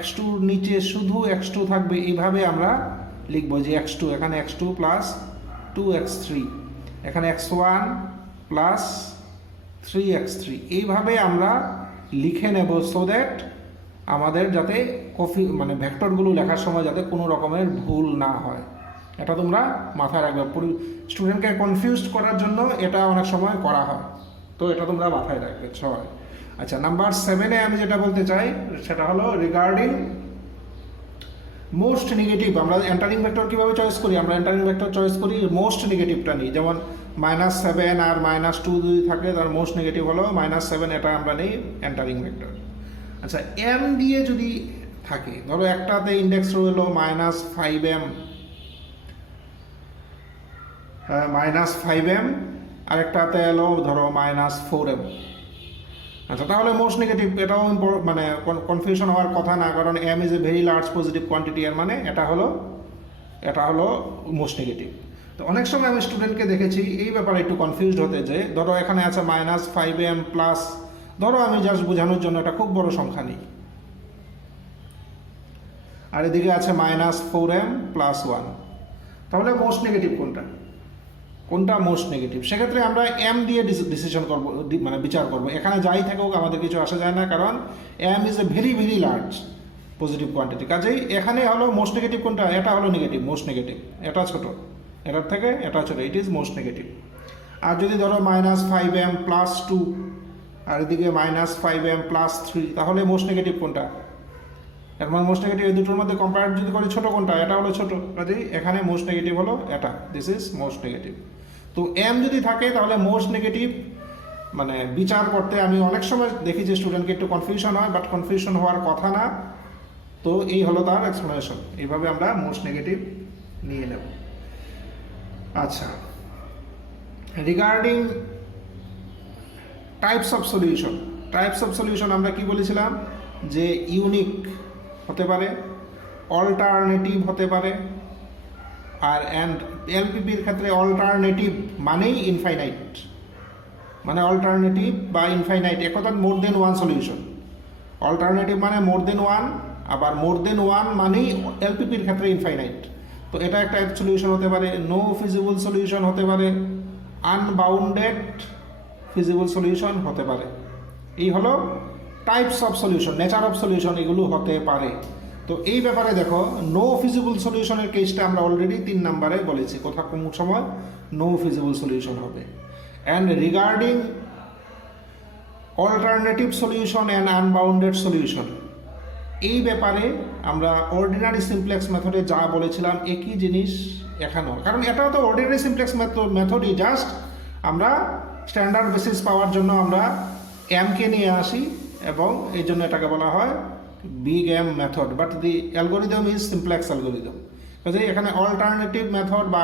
x2 নিচে শুধু x2 থাকবে, এইভাবে আমরা লিখবো যে x2, এখানে x2 প্লাস 2x3, এখানে x1 প্লাস 3x3, এইভাবে আমরা লিখে নেব সো দ্যাট আমাদের যাতে মানে ভেক্টরগুলো লেখার সময় যাতে কোনো রকমের ভুল না হয়, এটা তোমরা মাথায় রাখবে। স্টুডেন্টকে কনফিউজ করার জন্য এটা অনেক সময় করা হয়, তো এটা তোমরা মাথায় রাখবে সবাই। আচ্ছা, নাম্বার 7-এ আমি যেটা বলতে চাই সেটা হলো রিগার্ডিং মোস্ট নেগেটিভ। আমরা এন্টারিং ভেক্টর কীভাবে চয়েস করি? আমরা এন্টারিং ভেক্টর চয়েস করি মোস্ট নেগেটিভটা নিই। যেমন -7 আর -2 যদি থাকে তার মোস্ট নেগেটিভ হলো -7, এটা আমরা নিই এন্টারিং ভেক্টর। আচ্ছা, এম দিয়ে যদি থাকে, ধরো একটাতে ইন্ডেক্স রইলো -5m আরেকটাতে এলো ধরো -4m। আচ্ছা, তাহলে মোস্ট নেগেটিভ, এটাও মানে কনফিউশন হওয়ার কথা না, কারণ M is a very large positive quantity, এর মানে এটা হলো মোস্ট নেগেটিভ। তো অনেক সময় আমি স্টুডেন্টকে দেখেছি এই ব্যাপারে একটু কনফিউজড হতে, যে ধরো এখানে আছে -5m প্লাস, ধরো আমি জাস্ট বোঝানোর জন্য একটা খুব বড় সংখ্যা নিই, আর এদিকে আছে -4m + 1, তাহলে মোস্ট নেগেটিভ কোনটা মোস্ট নেগেটিভ? সেক্ষেত্রে আমরা এম দিয়ে ডিসিশন করব, মানে বিচার করব। এখানে যাই থাকুক আমাদের কিছু আসা যায় না, কারণ M is a very very large positive quantity. কাজেই এখানে হলো মোস্ট নেগেটিভ কোনটা? এটা হলো নেগেটিভ, মোস্ট নেগেটিভ। এটা ছোট, এটার থেকে এটা ছোট, ইট ইজ মোস্ট নেগেটিভ। আর যদি ধরো -5m + 2 আর এদিকে -5m + 3, তাহলে মোস্ট নেগেটিভ কোনটা? এর মানে মোস্ট নেগেটিভ এই দুটোর মধ্যে কম্পেয়ার যদি করি ছোট কোনটা? এটা হলো ছোট। কাজেই এখানে মোস্ট নেগেটিভ হলো এটা, দিস ইজ মোস্ট নেগেটিভ। তো এম যদি থাকে তাহলে মোস্ট নেগেটিভ মানে বিচার করতে আমি অনেক সময় দেখি যে স্টুডেন্টকে একটু কনফিউশন হয়, বাট কনফিউশন হওয়ার কথা না। তো এই হলো তার এক্সপ্লেনেশন, এইভাবে আমরা মোস্ট নেগেটিভ নিয়ে নেব। আচ্ছা, রিগার্ডিং টাইপস অফ সলিউশন আমরা কি বলেছিলাম? যে ইউনিক হতে পারে, অল্টারনেটিভ হতে পারে, আর এলপিপির ক্ষেত্রে অল্টারনেটিভ মানেই ইনফাইনাইট, মানে অল্টারনেটিভ বা ইনফাইনাইট এক কথা মোর দেন ওয়ান সলিউশন। অল্টারনেটিভ মানে মোর দেন ওয়ান, আবার মোর দেন ওয়ান মানেই এলপিপির ক্ষেত্রে ইনফাইনাইট। তো এটা একটা সলিউশন হতে পারে, নো ফিজিবল সলিউশন হতে পারে, আনবাউন্ডেড ফিজিবল সলিউশন হতে পারে। এই হলো types of solution, nature of solution, এগুলো হতে পারে। তো এই ব্যাপারে দেখো, নো ফিজিবল সলিউশনের কেসটা আমরা অলরেডি 3 নম্বরে বলেছি, কোন সময় নো ফিজিবল সলিউশন হবে। And regarding alternative solution and unbounded solution, এই ব্যাপারে আমরা অর্ডিনারি সিমপ্লেক্স মেথডে যা বলেছিলাম একই জিনিস এখানেও, কারণ এটাও তো অর্ডিনারি সিমপ্লেক্স মেথডই, জাস্ট আমরা স্ট্যান্ডার্ড বেসিস পাওয়ার জন্য আমরা এমকে নিয়ে আসি, এবং এই জন্য এটাকে বলা হয় big M method, but the algorithm is simplex algorithm. কাজে এখানে অল্টারনেটিভ মেথড বা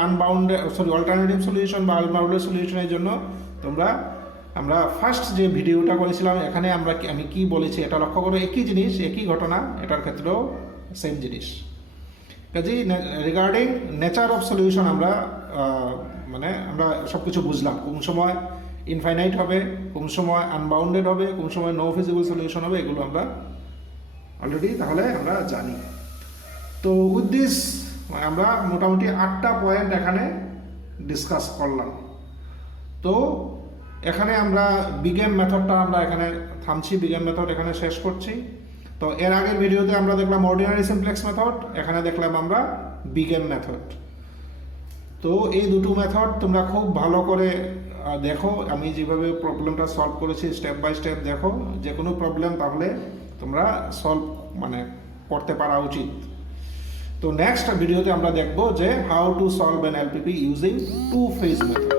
অল্টারনেটিভ সলিউশন বা আনবাউন্ডেড সলিউশনের জন্য আমরা ফার্স্ট যে ভিডিওটা করেছিলাম এখানে আমি কি বলেছি এটা লক্ষ্য করো, একই জিনিস, একই ঘটনা, এটার ক্ষেত্রেও সেম জিনিস। কাজেই রিগার্ডিং নেচার অফ সলিউশন আমরা সব কিছু বুঝলাম, কোন সময় ইনফাইনাইট হবে, কোন সময় আনবাউন্ডেড হবে, কোন সময় নো ফিজিবল সলিউশন হবে, এগুলো আমরা অলরেডি তাহলে আমরা জানি। তো উইথ দিস আমরা মোটামুটি 8টা পয়েন্ট এখানে ডিসকাস করলাম। তো এখানে আমরা বিগেম মেথডটা আমরা এখানে থামছি, বিগেম মেথড এখানে শেষ করছি। তো এর আগের ভিডিওতে আমরা দেখলাম অর্ডিনারি সিমপ্লেক্স মেথড, এখানে দেখলাম আমরা বিগেম মেথড। তো এই দুটো মেথড তোমরা খুব ভালো করে দেখো, আমি যেভাবে প্রবলেমটা সলভ করেছি স্টেপ বাই স্টেপ দেখো, যে কোনো প্রবলেম তাহলে তোমরা সলভ করতে পারা উচিত। তো নেক্সট ভিডিওতে আমরা দেখব যে how to solve an LPP using two phase method.